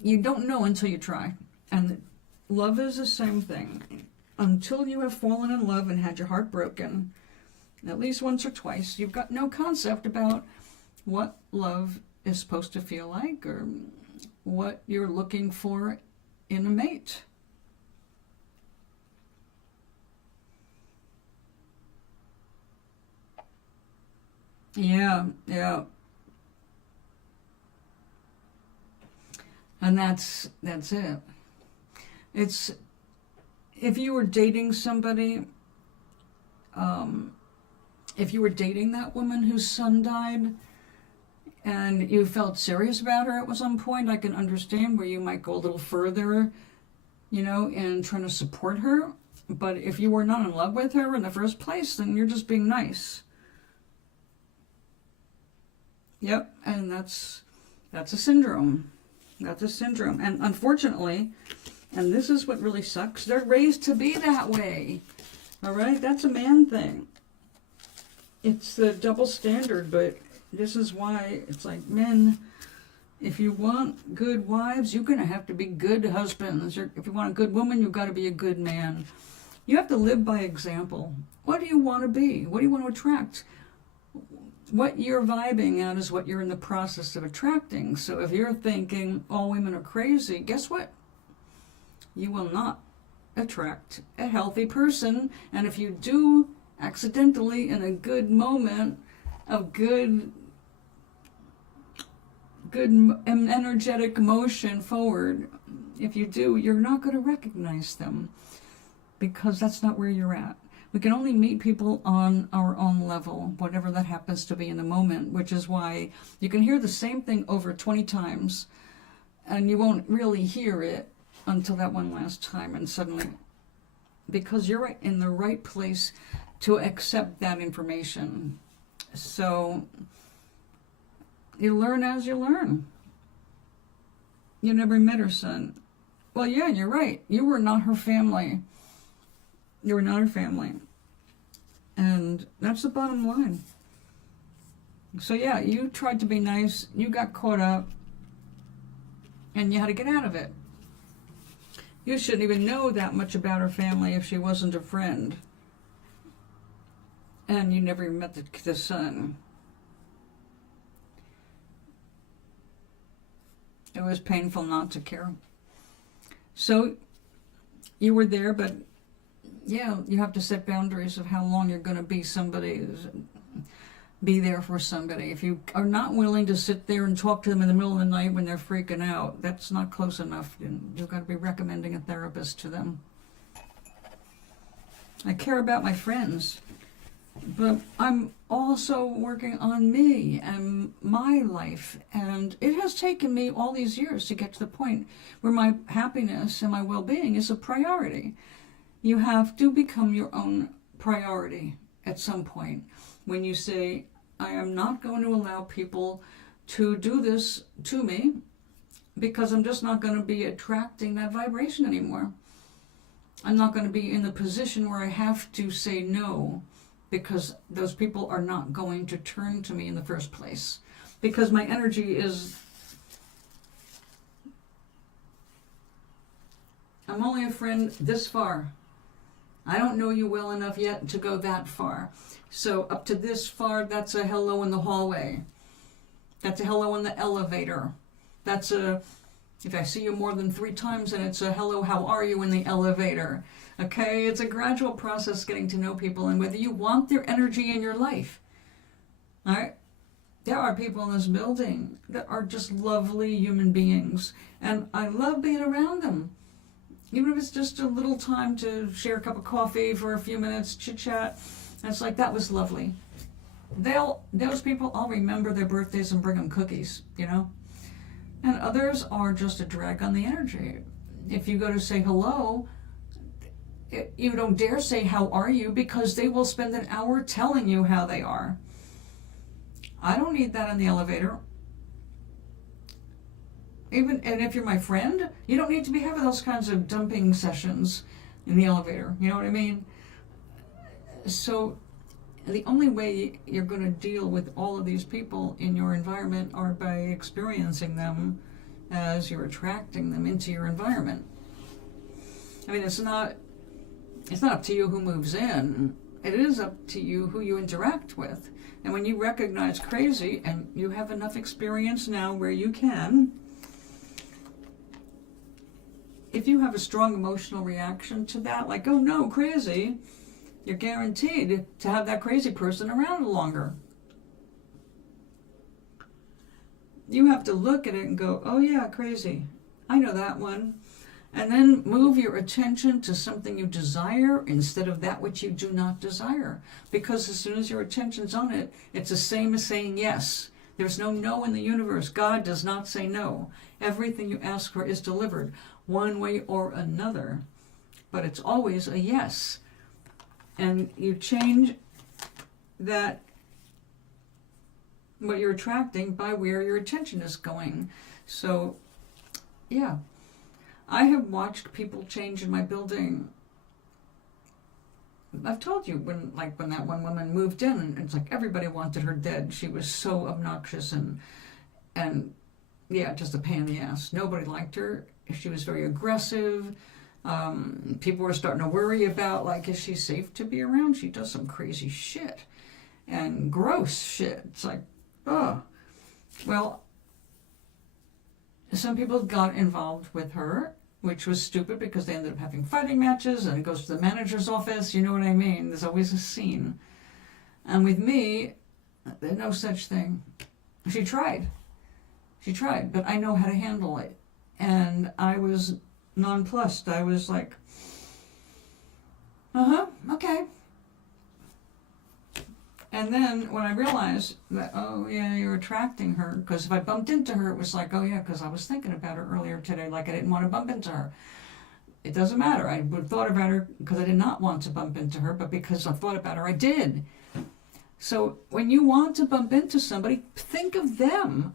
You don't know until you try. And love is the same thing. Until you have fallen in love and had your heart broken, at least once or twice, you've got no concept about what love is supposed to feel like or what you're looking for in a mate. Yeah. And that's it. It's, if you were dating somebody, if you were dating that woman whose son died and you felt serious about her at some point, I can understand where you might go a little further, in trying to support her. But if you were not in love with her in the first place, then you're just being nice. Yep, and that's a syndrome. That's a syndrome. And unfortunately, and this is what really sucks, they're raised to be that way. All right? That's a man thing. It's the double standard, but this is why it's like, men, if you want good wives, you're going to have to be good husbands. If you want a good woman, you've got to be a good man. You have to live by example. What do you want to be? What do you want to attract? What you're vibing at is what you're in the process of attracting. So if you're thinking all women are crazy, guess what? You will not attract a healthy person. And if you do accidentally, in a good moment of good energetic motion forward, if you do, you're not going to recognize them because that's not where you're at. We can only meet people on our own level, whatever that happens to be in the moment, which is why you can hear the same thing over 20 times and you won't really hear it until that one last time, and suddenly, because you're in the right place to accept that information. So you learn as you learn. You never met her son. Well, yeah, you're right. You were not her family. You were not her family. And that's the bottom line. So yeah, you tried to be nice, you got caught up, and you had to get out of it. You shouldn't even know that much about her family if she wasn't a friend. And you never even met the son. It was painful not to care. So you were there, but yeah, you have to set boundaries of how long you're going to be there for somebody. If you are not willing to sit there and talk to them in the middle of the night when they're freaking out, that's not close enough. You've got to be recommending a therapist to them. I care about my friends, but I'm also working on me and my life. And it has taken me all these years to get to the point where my happiness and my well-being is a priority. You have to become your own priority at some point. When you say, I am not going to allow people to do this to me because I'm just not going to be attracting that vibration anymore. I'm not going to be in the position where I have to say no because those people are not going to turn to me in the first place. Because my energy is, I'm only a friend this far. I don't know you well enough yet to go that far. So up to this far, that's a hello in the hallway. That's a hello in the elevator. That's if I see you more than 3 times, then it's a hello, how are you in the elevator. Okay, it's a gradual process getting to know people and whether you want their energy in your life. All right? There are people in this building that are just lovely human beings. And I love being around them. Even if it's just a little time to share a cup of coffee for a few minutes, chit-chat. And it's like, that was lovely. Those people, I'll remember their birthdays and bring them cookies, And others are just a drag on the energy. If you go to say hello, you don't dare say, how are you? Because they will spend an hour telling you how they are. I don't need that in the elevator. Even, and if you're my friend, you don't need to be having those kinds of dumping sessions in the elevator. You know what I mean? So the only way you're going to deal with all of these people in your environment are by experiencing them as you're attracting them into your environment. I mean, it's not up to you who moves in. It is up to you who you interact with. And when you recognize crazy, and you have enough experience now where you can, if you have a strong emotional reaction to that, like, oh no, crazy, you're guaranteed to have that crazy person around longer. You have to look at it and go, oh yeah, crazy. I know that one. And then move your attention to something you desire instead of that which you do not desire. Because as soon as your attention's on it, it's the same as saying yes. There's no no in the universe. God does not say no. Everything you ask for is delivered, one way or another. But it's always a yes. And you change that, what you're attracting, by where your attention is going. So, yeah. I have watched people change in my building. I've told you, when that one woman moved in, and it's like everybody wanted her dead. She was so obnoxious and yeah, just a pain in the ass. Nobody liked her. She was very aggressive. People were starting to worry about, like, is she safe to be around? She does some crazy shit and gross shit. It's like, oh. Well, some people got involved with her, which was stupid because they ended up having fighting matches, and it goes to the manager's office. You know what I mean? There's always a scene. And with me, there's no such thing. She tried, but I know how to handle it. And I was nonplussed. I was like, okay. And then when I realized that, oh yeah, you're attracting her, because if I bumped into her, it was like, oh yeah, because I was thinking about her earlier today, like I didn't want to bump into her. It doesn't matter. I would have thought about her because I did not want to bump into her, but because I thought about her, I did. So when you want to bump into somebody, think of them.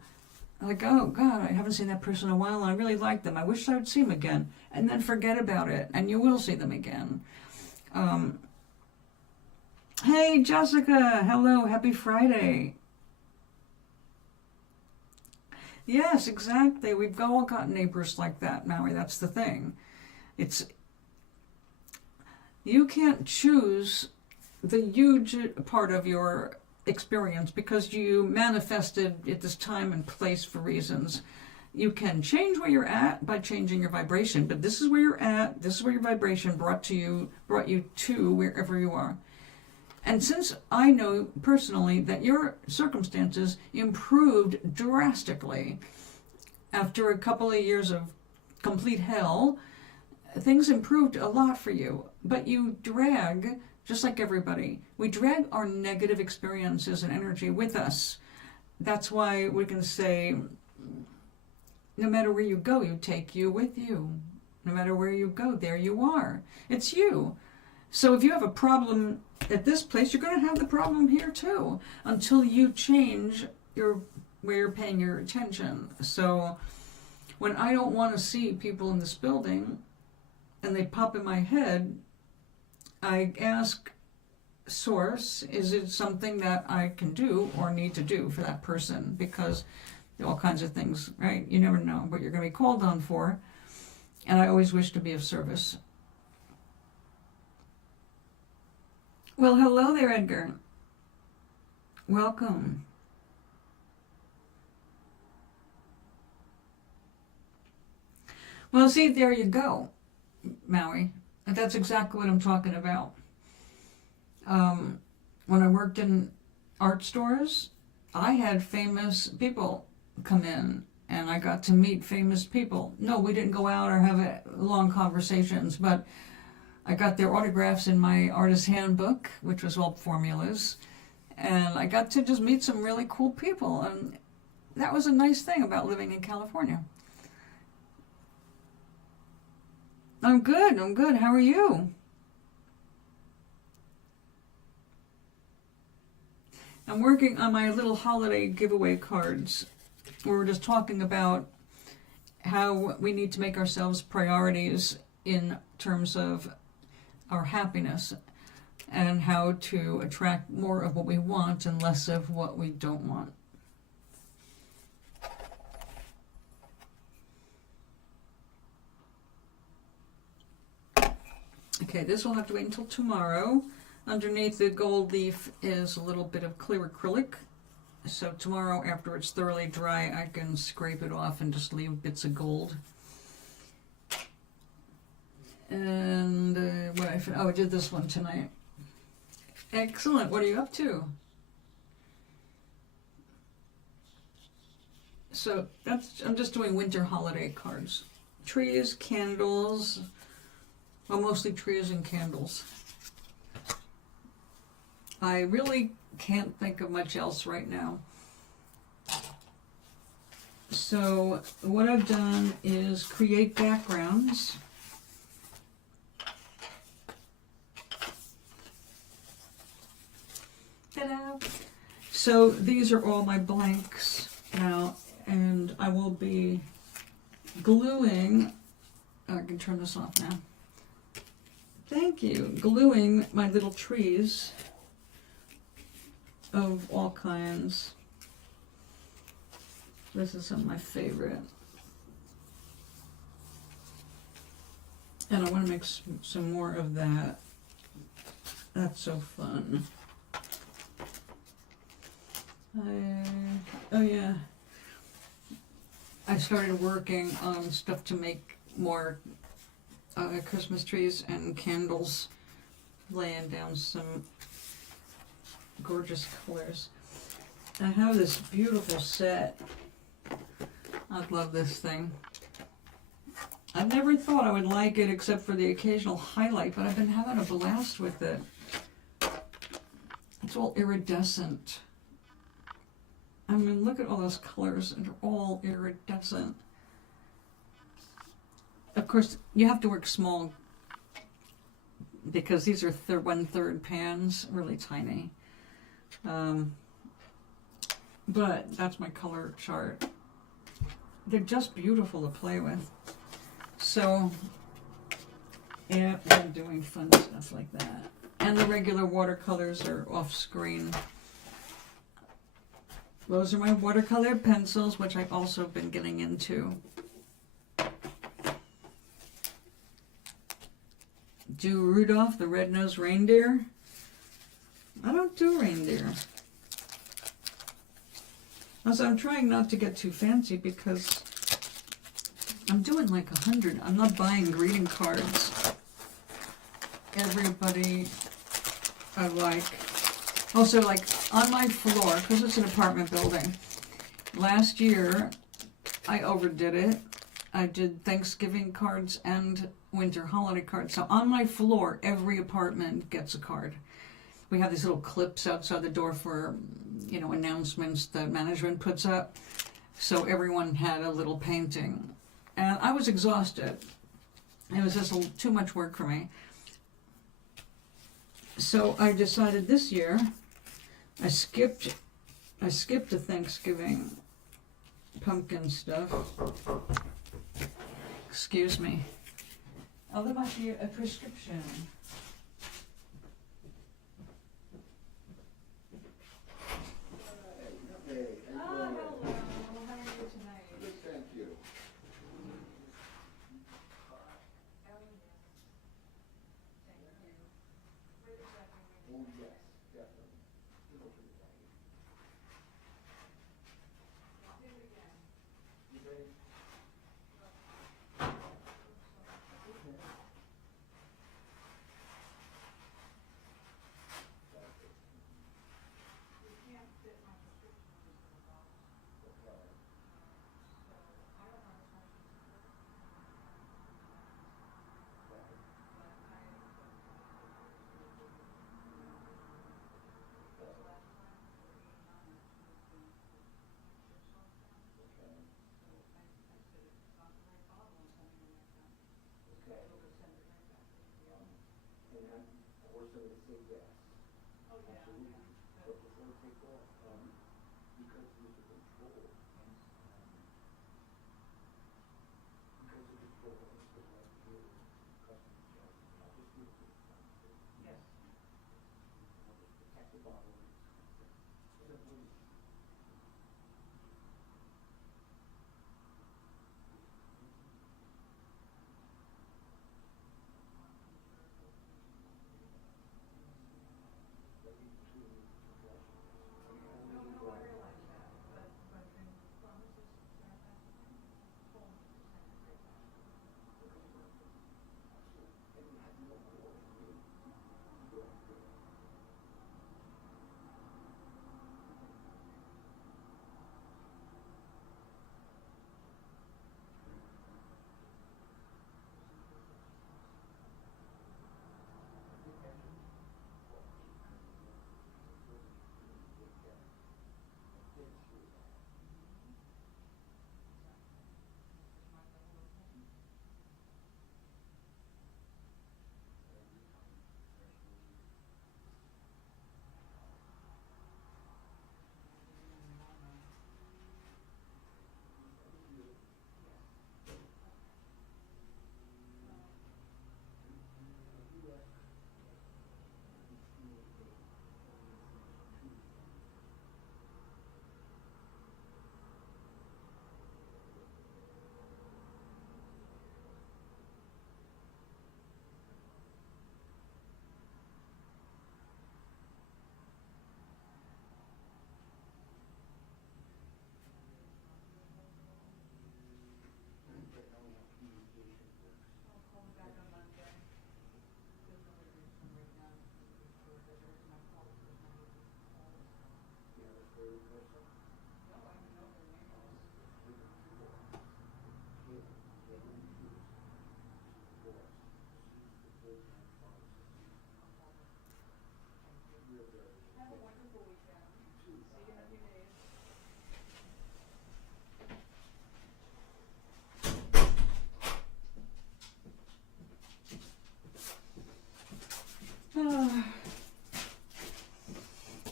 Like, oh God, I haven't seen that person in a while, and I really like them. I wish I would see them again. And then forget about it, and you will see them again. Hey, Jessica. Hello. Happy Friday. Yes, exactly. We've all got neighbors like that, Maui. That's the thing. You can't choose the huge part of your experience because you manifested at this time and place for reasons. You can change where you're at by changing your vibration, but this is where you're at. This is where your vibration brought you to wherever you are. And since I know personally that your circumstances improved drastically after a couple of years of complete hell, things improved a lot for you. But you drag, just like everybody, we drag our negative experiences and energy with us. That's why we can say, no matter where you go, you take you with you. No matter where you go, there you are. It's you. So if you have a problem at this place, you're going to have the problem here too, until you change where you're paying your attention. So when I don't want to see people in this building and they pop in my head, I ask Source, is it something that I can do or need to do for that person? Because there are all kinds of things, right? You never know what you're going to be called on for. And I always wish to be of service. Well, hello there, Edgar. Welcome. Well, see, there you go, Maui. That's exactly what I'm talking about. When I worked in art stores, I had famous people come in, and I got to meet famous people. No, we didn't go out or have long conversations, but I got their autographs in my artist handbook, which was all formulas, and I got to just meet some really cool people, and that was a nice thing about living in California. I'm good. How are you? I'm working on my little holiday giveaway cards. We were just talking about how we need to make ourselves priorities in terms of our happiness, and how to attract more of what we want and less of what we don't want. Okay, this will have to wait until tomorrow. Underneath the gold leaf is a little bit of clear acrylic. So tomorrow, after it's thoroughly dry, I can scrape it off and just leave bits of gold. And I did this one tonight. Excellent. What are you up to? So I'm just doing winter holiday cards. Trees, candles, well, mostly trees and candles. I really can't think of much else right now. So what I've done is create backgrounds. Ta-da! So these are all my blanks now, and I will be gluing, I can turn this off now. Thank you. Gluing my little trees of all kinds. This is some of my favorite. And I want to make some more of that. That's so fun. Oh yeah. I started working on stuff to make more Christmas trees and candles, laying down some gorgeous colors. I have this beautiful set. I love this thing. I never thought I would like it except for the occasional highlight, but I've been having a blast with it. It's all iridescent. I mean, look at all those colors, and they're all iridescent. Of course, you have to work small because these are 1/3 pans, really tiny. But that's my color chart. They're just beautiful to play with. So, yeah, I'm doing fun stuff like that. And the regular watercolors are off screen. Those are my watercolor pencils, which I've also been getting into. Do Rudolph the Red-Nosed Reindeer? I don't do reindeer. Also, I'm trying not to get too fancy because I'm doing like 100. I'm not buying greeting cards. Everybody I like. Also, like on my floor, because it's an apartment building, last year I overdid it. I did Thanksgiving cards and winter holiday cards. So on my floor, every apartment gets a card. We have these little clips outside the door for, you know, announcements that management puts up. So everyone had a little painting. And I was exhausted. It was just too much work for me. So I decided this year, I skipped the Thanksgiving pumpkin stuff. Excuse me. Oh, there might be a prescription.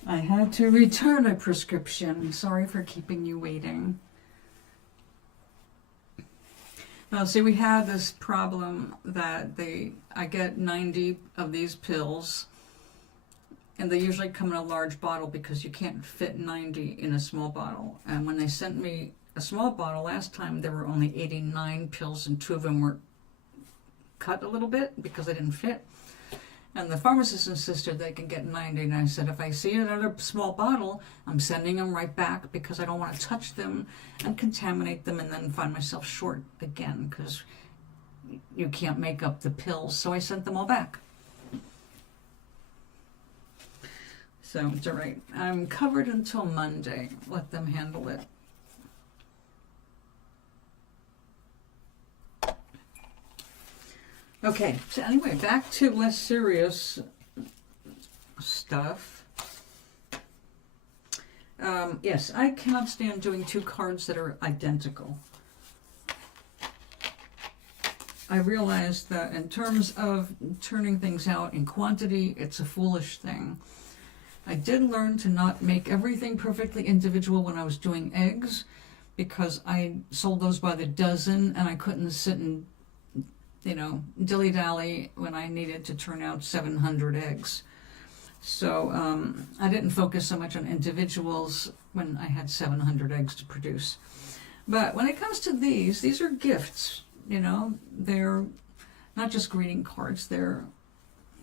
I had to return a prescription. Sorry for keeping you waiting. Now, see, we have this problem that I get 90 of these pills, and they usually come in a large bottle because you can't fit 90 in a small bottle. And when they sent me a small bottle last time, there were only 89 pills, and 2 of them were cut a little bit because they didn't fit. And the pharmacist insisted they can get 90, and I said, if I see another small bottle, I'm sending them right back because I don't want to touch them and contaminate them and then find myself short again because you can't make up the pills. So I sent them all back. So it's all right. I'm covered until Monday. Let them handle it. Okay, so anyway, back to less serious stuff. Yes, I cannot stand doing 2 cards that are identical. I realize that in terms of turning things out in quantity, it's a foolish thing. I did learn to not make everything perfectly individual when I was doing eggs because I sold those by the dozen and I couldn't sit and dilly-dally when I needed to turn out 700 eggs. So I didn't focus so much on individuals when I had 700 eggs to produce. But when it comes to these are gifts, they're not just greeting cards. They're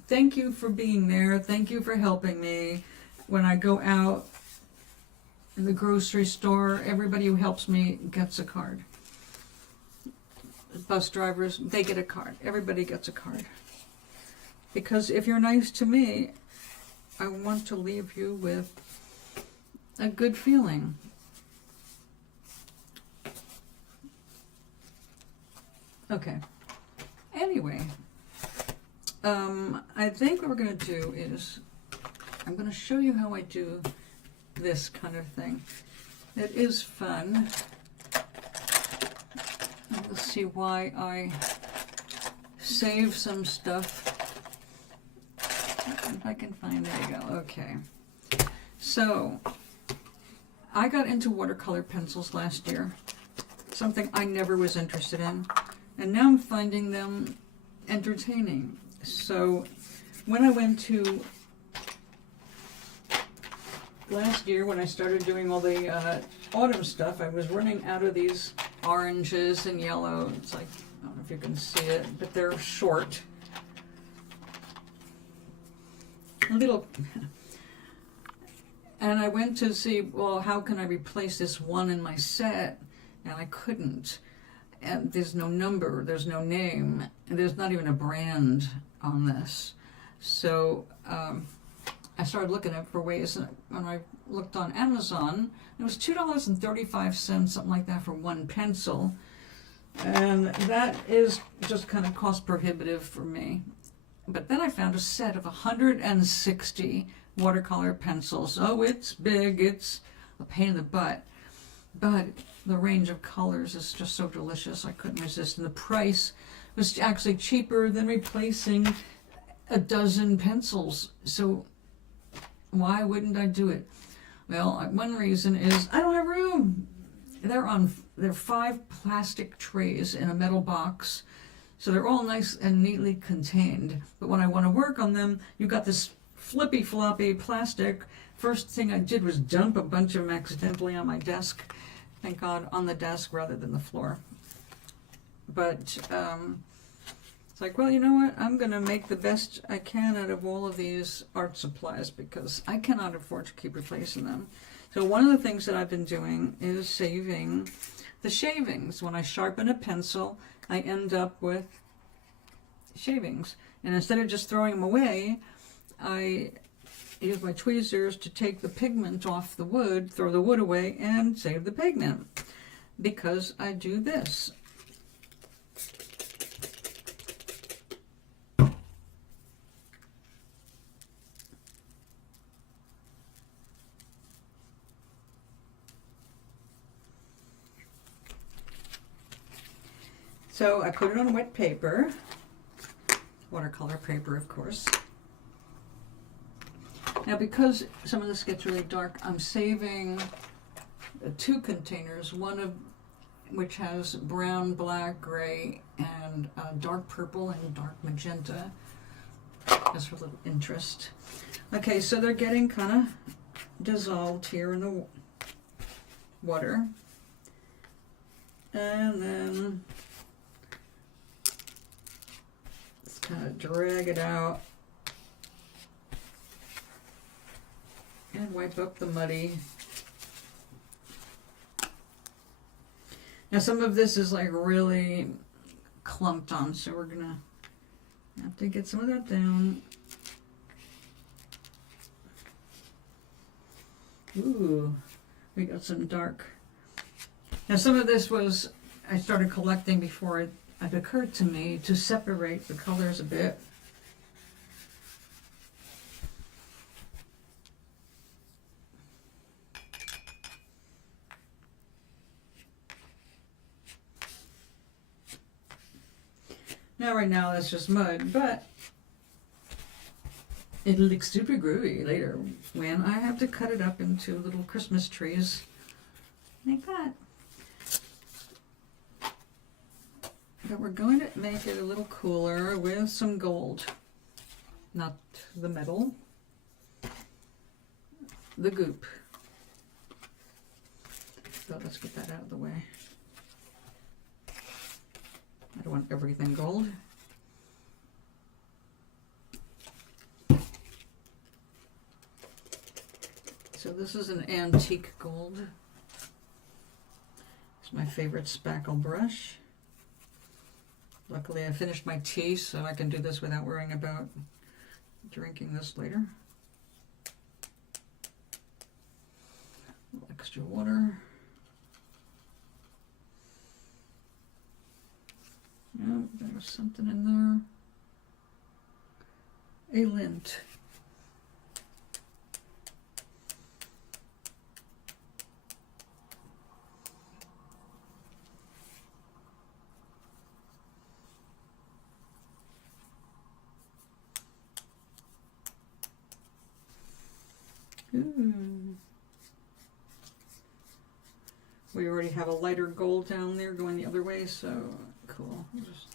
thank you for being there. Thank you for helping me. When I go out in the grocery store, everybody who helps me gets a card. Bus drivers, they get a card. Everybody gets a card. Because if you're nice to me, I want to leave you with a good feeling. Okay. Anyway, I think what we're going to do is I'm going to show you how I do this kind of thing. It is fun. You'll see why I save some stuff. If I can find, there you go. Okay. So, I got into watercolor pencils last year. Something I never was interested in. And now I'm finding them entertaining. So, when I went to last year when I started doing all the autumn stuff, I was running out of these oranges and yellow. It's like, I don't know if you can see it, but they're short. A little. And I went to see, well, how can I replace this one in my set? And I couldn't. And there's no number, there's no name, and there's not even a brand on this. So I started looking up for ways, and when I looked on Amazon, it was $2.35, something like that, for one pencil. And that is just kind of cost prohibitive for me. But then I found a set of 160 watercolor pencils. Oh, it's big, it's a pain in the butt. But the range of colors is just so delicious, I couldn't resist. And the price was actually cheaper than replacing a dozen pencils. So why wouldn't I do it? Well, one reason is I don't have room. They're 5 plastic trays in a metal box. So they're all nice and neatly contained. But when I want to work on them, you've got this flippy floppy plastic. First thing I did was dump a bunch of them accidentally on my desk. Thank God, on the desk rather than the floor. But it's like, well, you know what? I'm going to make the best I can out of all of these art supplies because I cannot afford to keep replacing them. So one of the things that I've been doing is saving the shavings. When I sharpen a pencil, I end up with shavings. And instead of just throwing them away, I use my tweezers to take the pigment off the wood, throw the wood away, and save the pigment. Because I do this. So I put it on wet paper, watercolor paper, of course. Now, because some of this gets really dark, I'm saving 2 containers, one of which has brown, black, gray, and dark purple and dark magenta, just for a little interest. Okay, so they're getting kind of dissolved here in the water. And then let's kind of drag it out. And wipe up the muddy. Now some of this is like really clumped on, so we're gonna have to get some of that down. Ooh, we got some dark. Now some of this was, I started collecting before it occurred to me to separate the colors a bit. Now, right now, that's just mud, but it'll look super groovy later when I have to cut it up into little Christmas trees like that. But we're going to make it a little cooler with some gold. Not the metal, the goop. So let's get that out of the way. I don't want everything gold. So this is an antique gold. It's my favorite spackle brush. Luckily I finished my tea, so I can do this without worrying about drinking this later. A little extra water. Oh, there was something in there. A lint. Ooh. We already have a lighter gold down there going the other way, so cool. We'll just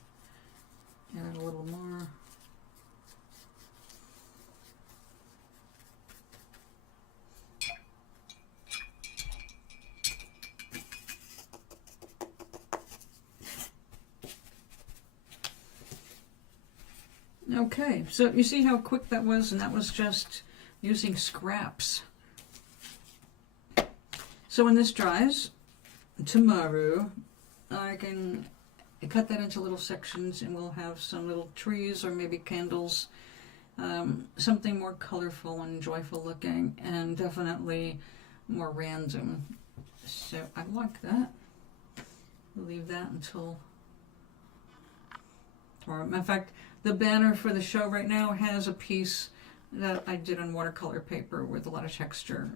add a little more. Okay, so you see how quick that was, and that was just using scraps. So when this dries, tomorrow, I can cut that into little sections, and we'll have some little trees or maybe candles, something more colorful and joyful looking, and definitely more random. So I like that. We'll leave that until tomorrow. In fact, the banner for the show right now has a piece that I did on watercolor paper with a lot of texture,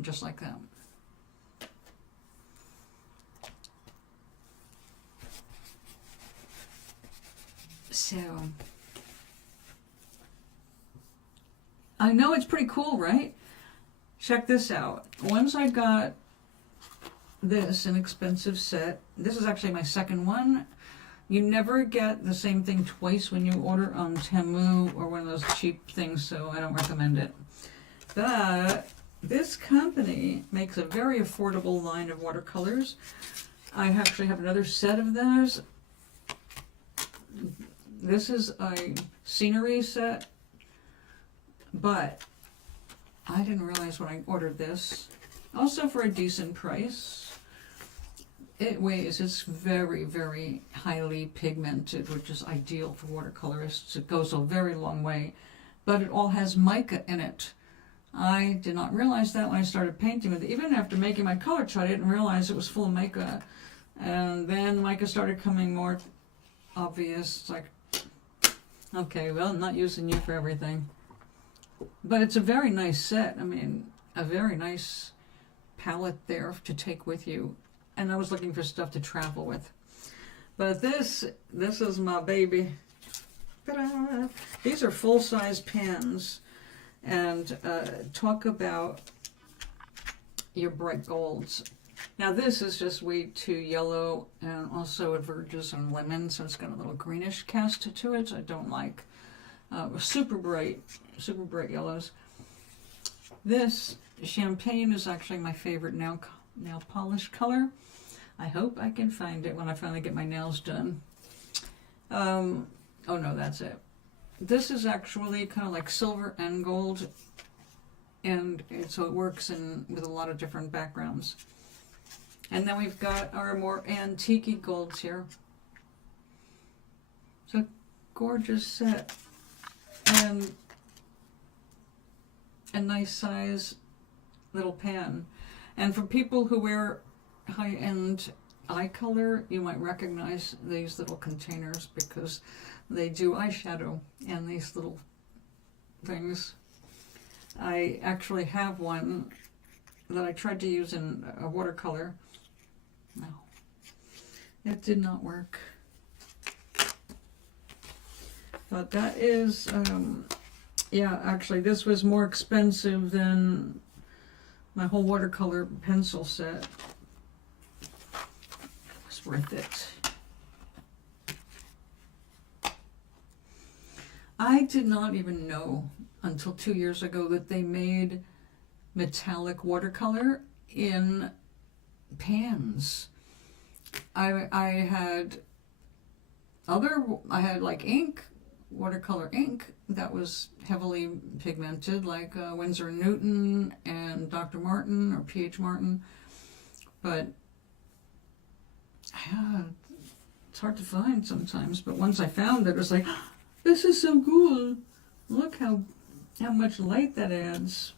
just like that. So, I know it's pretty cool, right? Check this out. Once I got this inexpensive set, this is actually my second one. You never get the same thing twice when you order on Temu or one of those cheap things, so I don't recommend it. But this company makes a very affordable line of watercolors. I actually have another set of those. This is a scenery set, but I didn't realize when I ordered this. Also for a decent price. It weighs, it's very, very highly pigmented, which is ideal for watercolorists. It goes a very long way, but it all has mica in it. I did not realize that when I started painting with it. Even after making my color chart, I didn't realize it was full of mica. And then mica started coming more obvious. It's like, okay, well, I'm not using you for everything. But it's a very nice set. I mean, a very nice palette there to take with you. And I was looking for stuff to travel with. But this is my baby. Ta-da! These are full-size pans. And talk about your bright golds. Now this is just way too yellow, and also it verges on lemon, so it's got a little greenish cast to it. I don't like super bright yellows. This champagne is actually my favorite nail polish color. I hope I can find it when I finally get my nails done. Oh no, that's it. This is actually kind of like silver and gold, and so it works with a lot of different backgrounds. And then we've got our more antique golds here. It's a gorgeous set, and a nice size little pan. And for people who wear high-end eye color, you might recognize these little containers because they do eyeshadow and these little things. I actually have one that I tried to use in a watercolor. No, it did not work. But that is, yeah, actually this was more expensive than my whole watercolor pencil set. It was worth it. I did not even know until 2 years ago that they made metallic watercolor in pans. I had like ink, watercolor ink that was heavily pigmented, like Winsor & Newton and Dr. Martin or P.H. Martin, but yeah, it's hard to find sometimes. But once I found it, it was like, this is so cool. Look how much light that adds.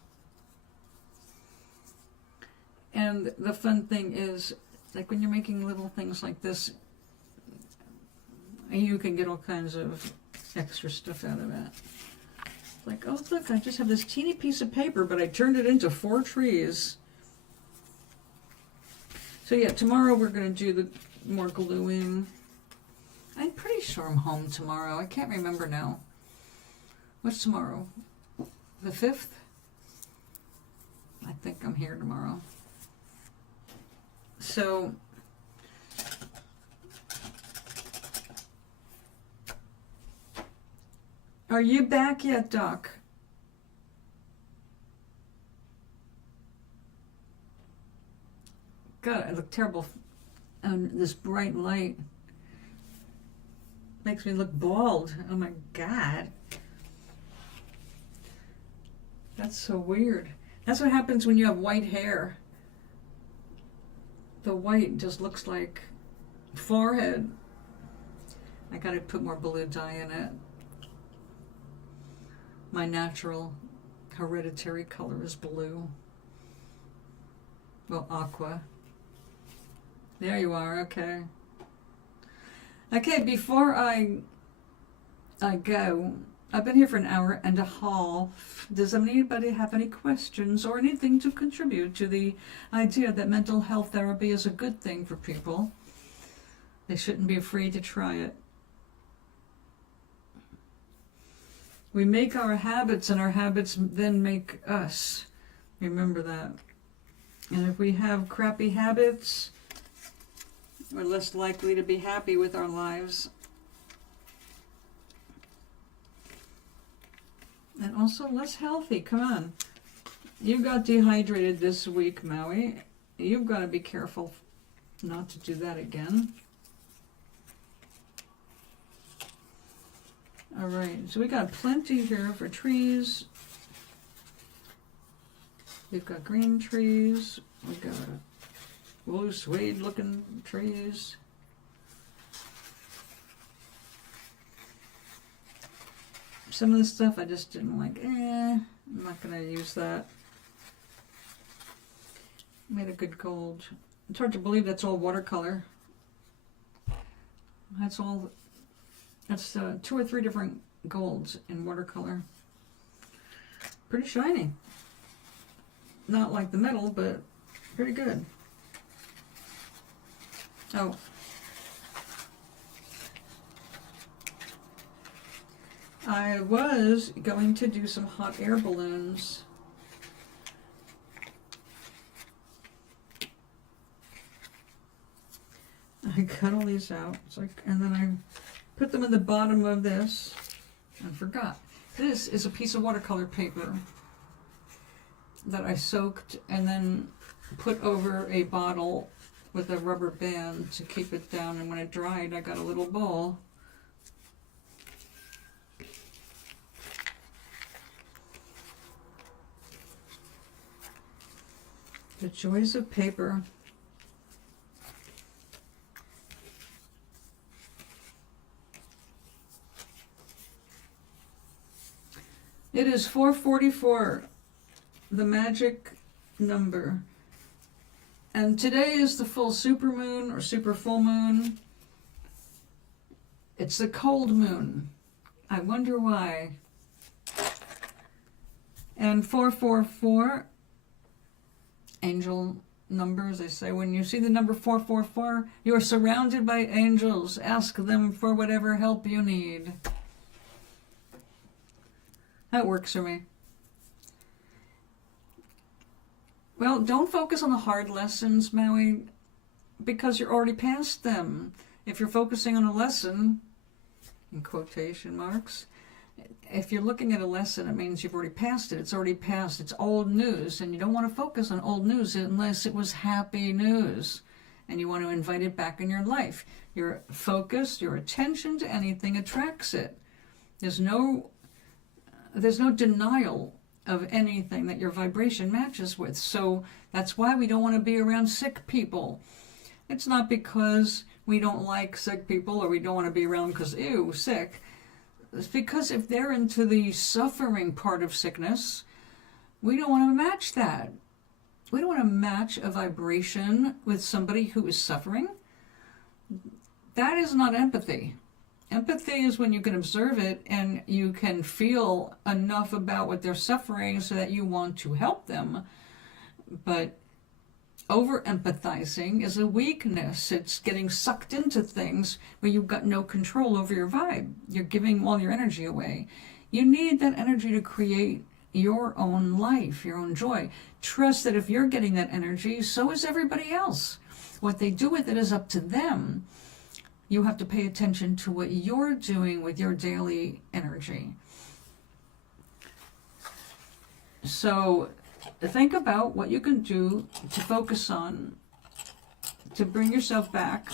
And the fun thing is, like when you're making little things like this, you can get all kinds of extra stuff out of that. Like, oh look, I just have this teeny piece of paper, but I turned it into 4 trees. So yeah, tomorrow we're going to do the more gluing. I'm pretty sure I'm home tomorrow. I can't remember now. What's tomorrow? The 5th? I think I'm here tomorrow. So, are you back yet, Doc? God, I look terrible on this bright light. Makes me look bald. Oh my God. That's so weird. That's what happens when you have white hair. The white just looks like forehead. I gotta put more blue dye in it. My natural hereditary color is blue. Well, aqua. There you are, okay. Okay, before I go, I've been here for an hour and a half. Does anybody have any questions or anything to contribute to the idea that mental health therapy is a good thing for people? They shouldn't be afraid to try it. We make our habits, and our habits then make us. Remember that. And if we have crappy habits, we're less likely to be happy with our lives. And also less healthy. Come on. You got dehydrated this week, Maui. You've got to be careful not to do that again. All right, so we got plenty here for trees. We've got green trees. We've got blue suede looking trees. Some of the stuff I just didn't like. I'm not going to use that. Made a good gold. It's hard to believe that's all watercolor. That's all. That's 2 or 3 different golds in watercolor. Pretty shiny. Not like the metal, but pretty good. Oh. I was going to do some hot air balloons. I cut all these out, and then I put them in the bottom of this. I forgot. This is a piece of watercolor paper that I soaked and then put over a bottle with a rubber band to keep it down. And when it dried, I got a little ball. The joys of paper. It is 4:44, the magic number. And today is the full supermoon or super full moon. It's the cold moon. I wonder why. And 444, angel numbers. They say when you see the number 444, you are surrounded by angels. Ask them for whatever help you need. That works for me. Well, don't focus on the hard lessons, Maui, because you're already past them. If you're focusing on a lesson, in quotation marks, if you're looking at a lesson, it means you've already passed it. It's already passed. It's old news, and you don't want to focus on old news unless it was happy news, and you want to invite it back in your life. Your focus, your attention to anything attracts it. There's no denial of anything that your vibration matches with. So that's why we don't want to be around sick people. It's not because we don't like sick people or we don't want to be around because, ew, sick. It's because if they're into the suffering part of sickness, we don't want to match that. We don't want to match a vibration with somebody who is suffering. That is not empathy. Empathy is when you can observe it and you can feel enough about what they're suffering so that you want to help them. But over-empathizing is a weakness. It's getting sucked into things where you've got no control over your vibe. You're giving all your energy away. You need that energy to create your own life, your own joy. Trust that if you're getting that energy, so is everybody else. What they do with it is up to them. You have to pay attention to what you're doing with your daily energy. So think about what you can do to focus on, to bring yourself back.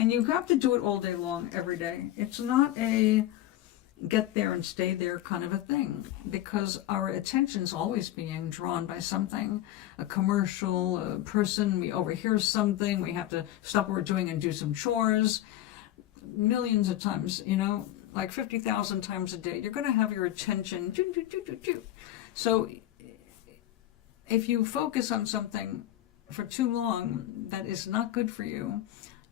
And you have to do it all day long, every day. It's not a get there and stay there kind of a thing, because our attention's always being drawn by something, a commercial, a person, we overhear something, we have to stop what we're doing and do some chores. Millions of times, like 50,000 times a day, you're going to have your attention. So if you focus on something for too long that is not good for you,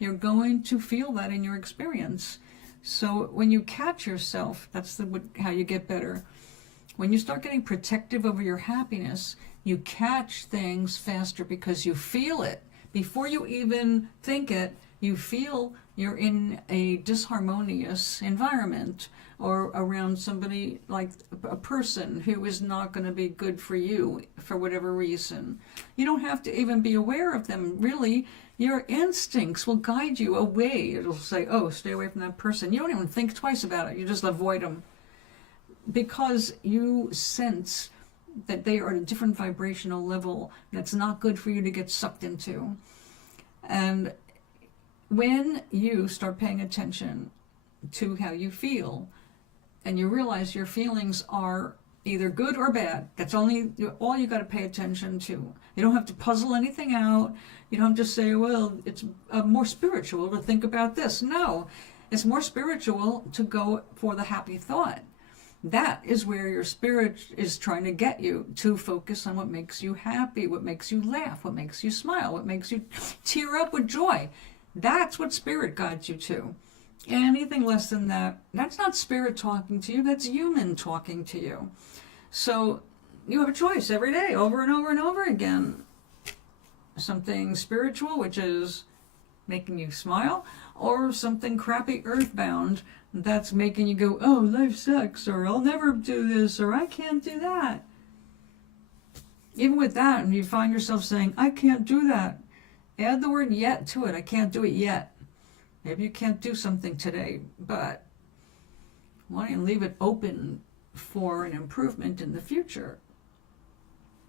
you're going to feel that in your experience. So when you catch yourself, that's how you get better. When you start getting protective over your happiness, you catch things faster because you feel it. Before you even think it, you feel you're in a disharmonious environment or around somebody, like a person who is not going to be good for you for whatever reason. You don't have to even be aware of them, really. Your instincts will guide you away. It'll say, oh, stay away from that person. You don't even think twice about it. You just avoid them because you sense that they are at a different vibrational level that's not good for you to get sucked into. And when you start paying attention to how you feel and you realize your feelings are either good or bad, that's all you got to pay attention to. You don't have to puzzle anything out. You don't have to say, well, it's more spiritual to think about this. No, it's more spiritual to go for the happy thought. That is where your spirit is trying to get you to focus on what makes you happy, what makes you laugh, what makes you smile, what makes you tear up with joy. That's what spirit guides you to. Anything less than that, that's not spirit talking to you, that's human talking to you. So you have a choice every day, over and over and over again. Something spiritual, which is making you smile, or something crappy earthbound that's making you go, oh, life sucks, or I'll never do this, or I can't do that. Even with that, and you find yourself saying, I can't do that, add the word yet to it. I can't do it yet. Maybe you can't do something today, but why don't you leave it open for an improvement in the future?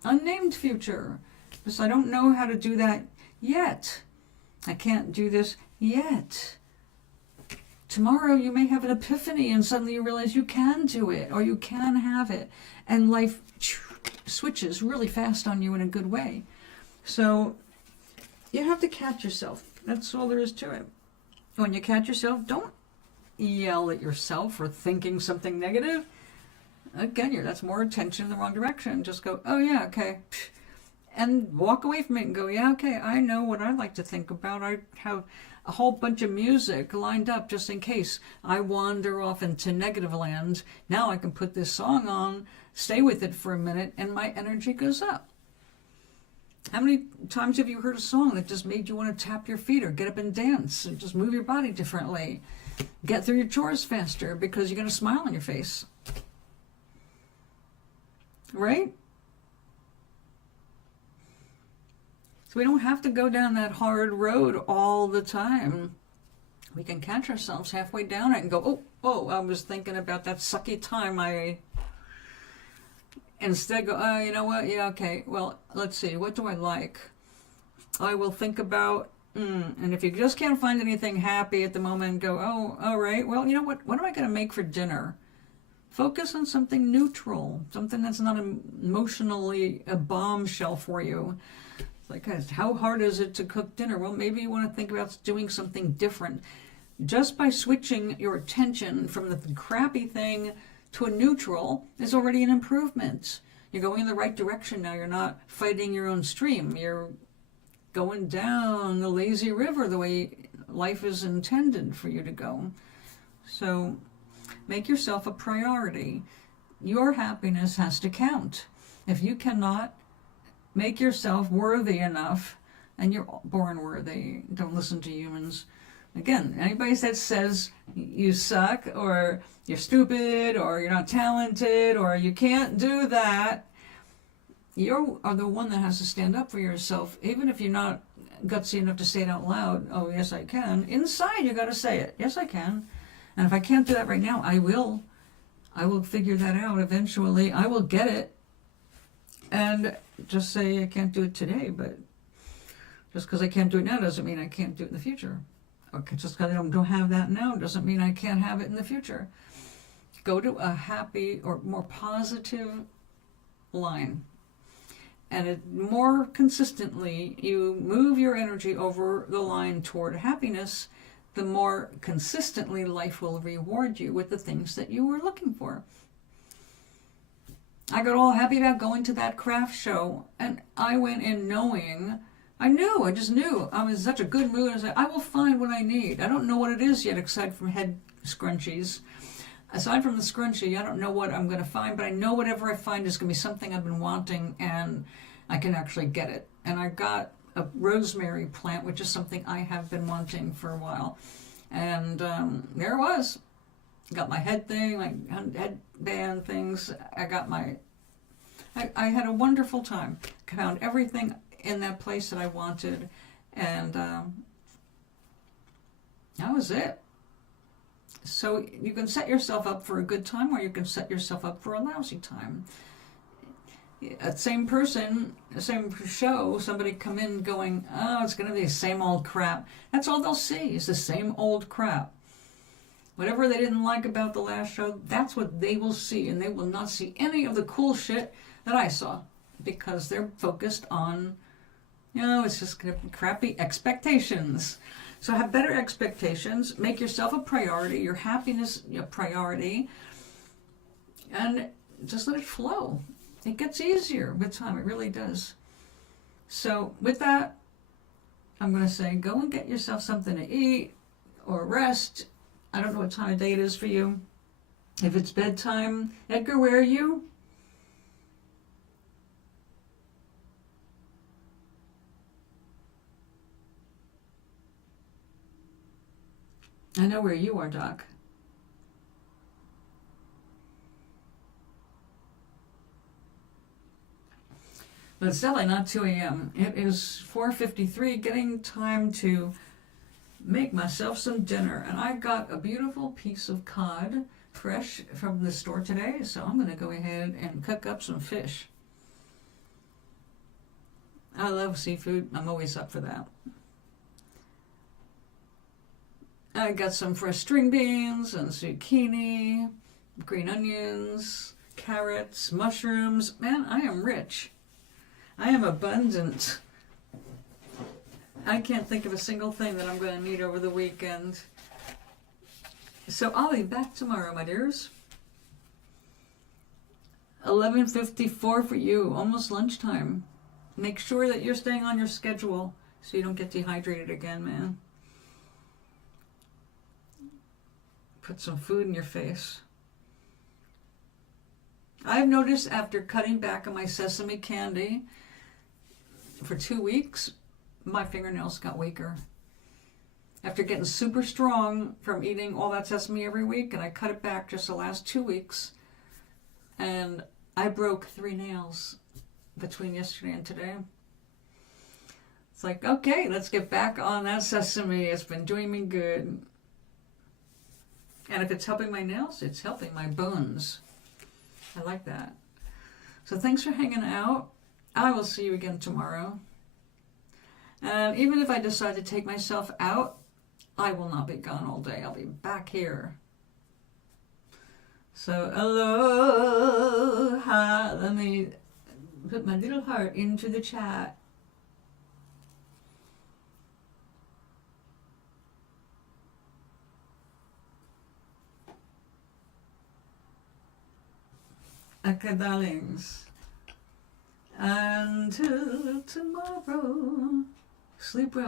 Unnamed future. Because I don't know how to do that yet. I can't do this yet. Tomorrow you may have an epiphany and suddenly you realize you can do it, or you can have it. And life switches really fast on you in a good way. So you have to catch yourself. That's all there is to it. When you catch yourself, don't yell at yourself for thinking something negative. Again, that's more attention in the wrong direction. Just go, oh yeah, okay. And walk away from it and go, yeah, okay, I know what I like to think about. I have a whole bunch of music lined up just in case I wander off into negative land. Now I can put this song on, stay with it for a minute, and my energy goes up. How many times have you heard a song that just made you want to tap your feet or get up and dance and just move your body differently? Get through your chores faster because you're going to smile on your face. Right? So we don't have to go down that hard road all the time. We can catch ourselves halfway down it and go, oh, I was thinking about that sucky time Instead go, oh, you know what? Yeah, okay. Well, let's see. What do I like? I will think about, and if you just can't find anything happy at the moment, go, oh, all right. Well, you know what? What am I going to make for dinner? Focus on something neutral, something that's not emotionally a bombshell for you. Like, how hard is it to cook dinner? Well, maybe you want to think about doing something different. Just by switching your attention from the crappy thing to a neutral is already an improvement. You're going in the right direction now. You're not fighting your own stream. You're going down the lazy river the way life is intended for you to go. So make yourself a priority. Your happiness has to count. If you cannot make yourself worthy enough, and you're born worthy, don't listen to humans. Again, anybody that says you suck, or you're stupid, or you're not talented, or you can't do that, you are the one that has to stand up for yourself, even if you're not gutsy enough to say it out loud. Oh, yes, I can. Inside, you got to say it. Yes, I can. And if I can't do that right now, I will. I will figure that out eventually. I will get it. And just say I can't do it today, but just because I can't do it now doesn't mean I can't do it in the future. Okay, just because I don't have that now doesn't mean I can't have it in the future. Go to a happy or more positive line. And more consistently you move your energy over the line toward happiness, the more consistently life will reward you with the things that you were looking for. I got all happy about going to that craft show, and I went in knowing, I just knew. I was in such a good mood. I was like, I will find what I need. I don't know what it is yet, aside from head scrunchies. Aside from the scrunchie, I don't know what I'm going to find, but I know whatever I find is going to be something I've been wanting, and I can actually get it. And I got a rosemary plant, which is something I have been wanting for a while. And there it was. Got my head thing, my headband things. I had a wonderful time. Found everything in that place that I wanted. And that was it. So you can set yourself up for a good time, or you can set yourself up for a lousy time. Same person, same show, somebody come in going, oh, it's going to be the same old crap. That's all they'll see is the same old crap. Whatever they didn't like about the last show, that's what they will see, and they will not see any of the cool shit that I saw, because they're focused on, it's just going to be crappy expectations. So have better expectations, make yourself a priority, your happiness a priority, and just let it flow. It gets easier with time, it really does. So with that, I'm going to say go and get yourself something to eat or rest. I don't know what time of day it is for you. If it's bedtime, Edgar, where are you? I know where you are, Doc. But it's definitely not 2 a.m. It is 4:53, getting time to make myself some dinner. And I got a beautiful piece of cod, fresh from the store today, so I'm going to go ahead and cook up some fish. I love seafood. I'm always up for that. I got some fresh string beans and zucchini, green onions, carrots, mushrooms. Man, I am rich. I am abundant. I can't think of a single thing that I'm going to need over the weekend. So I'll be back tomorrow, my dears. 11:54 for you, almost lunchtime. Make sure that you're staying on your schedule so you don't get dehydrated again, man. Put some food in your face. I've noticed after cutting back on my sesame candy for 2 weeks, my fingernails got weaker. After getting super strong from eating all that sesame every week, and I cut it back just the last 2 weeks, and I broke 3 nails between yesterday and today. It's like, okay, let's get back on that sesame. It's been doing me good. And if it's helping my nails, it's helping my bones. I like that. So thanks for hanging out. I will see you again tomorrow. And even if I decide to take myself out, I will not be gone all day. I'll be back here. So aloha. Let me put my little heart into the chat. Okay, darlings. Until tomorrow, sleep well.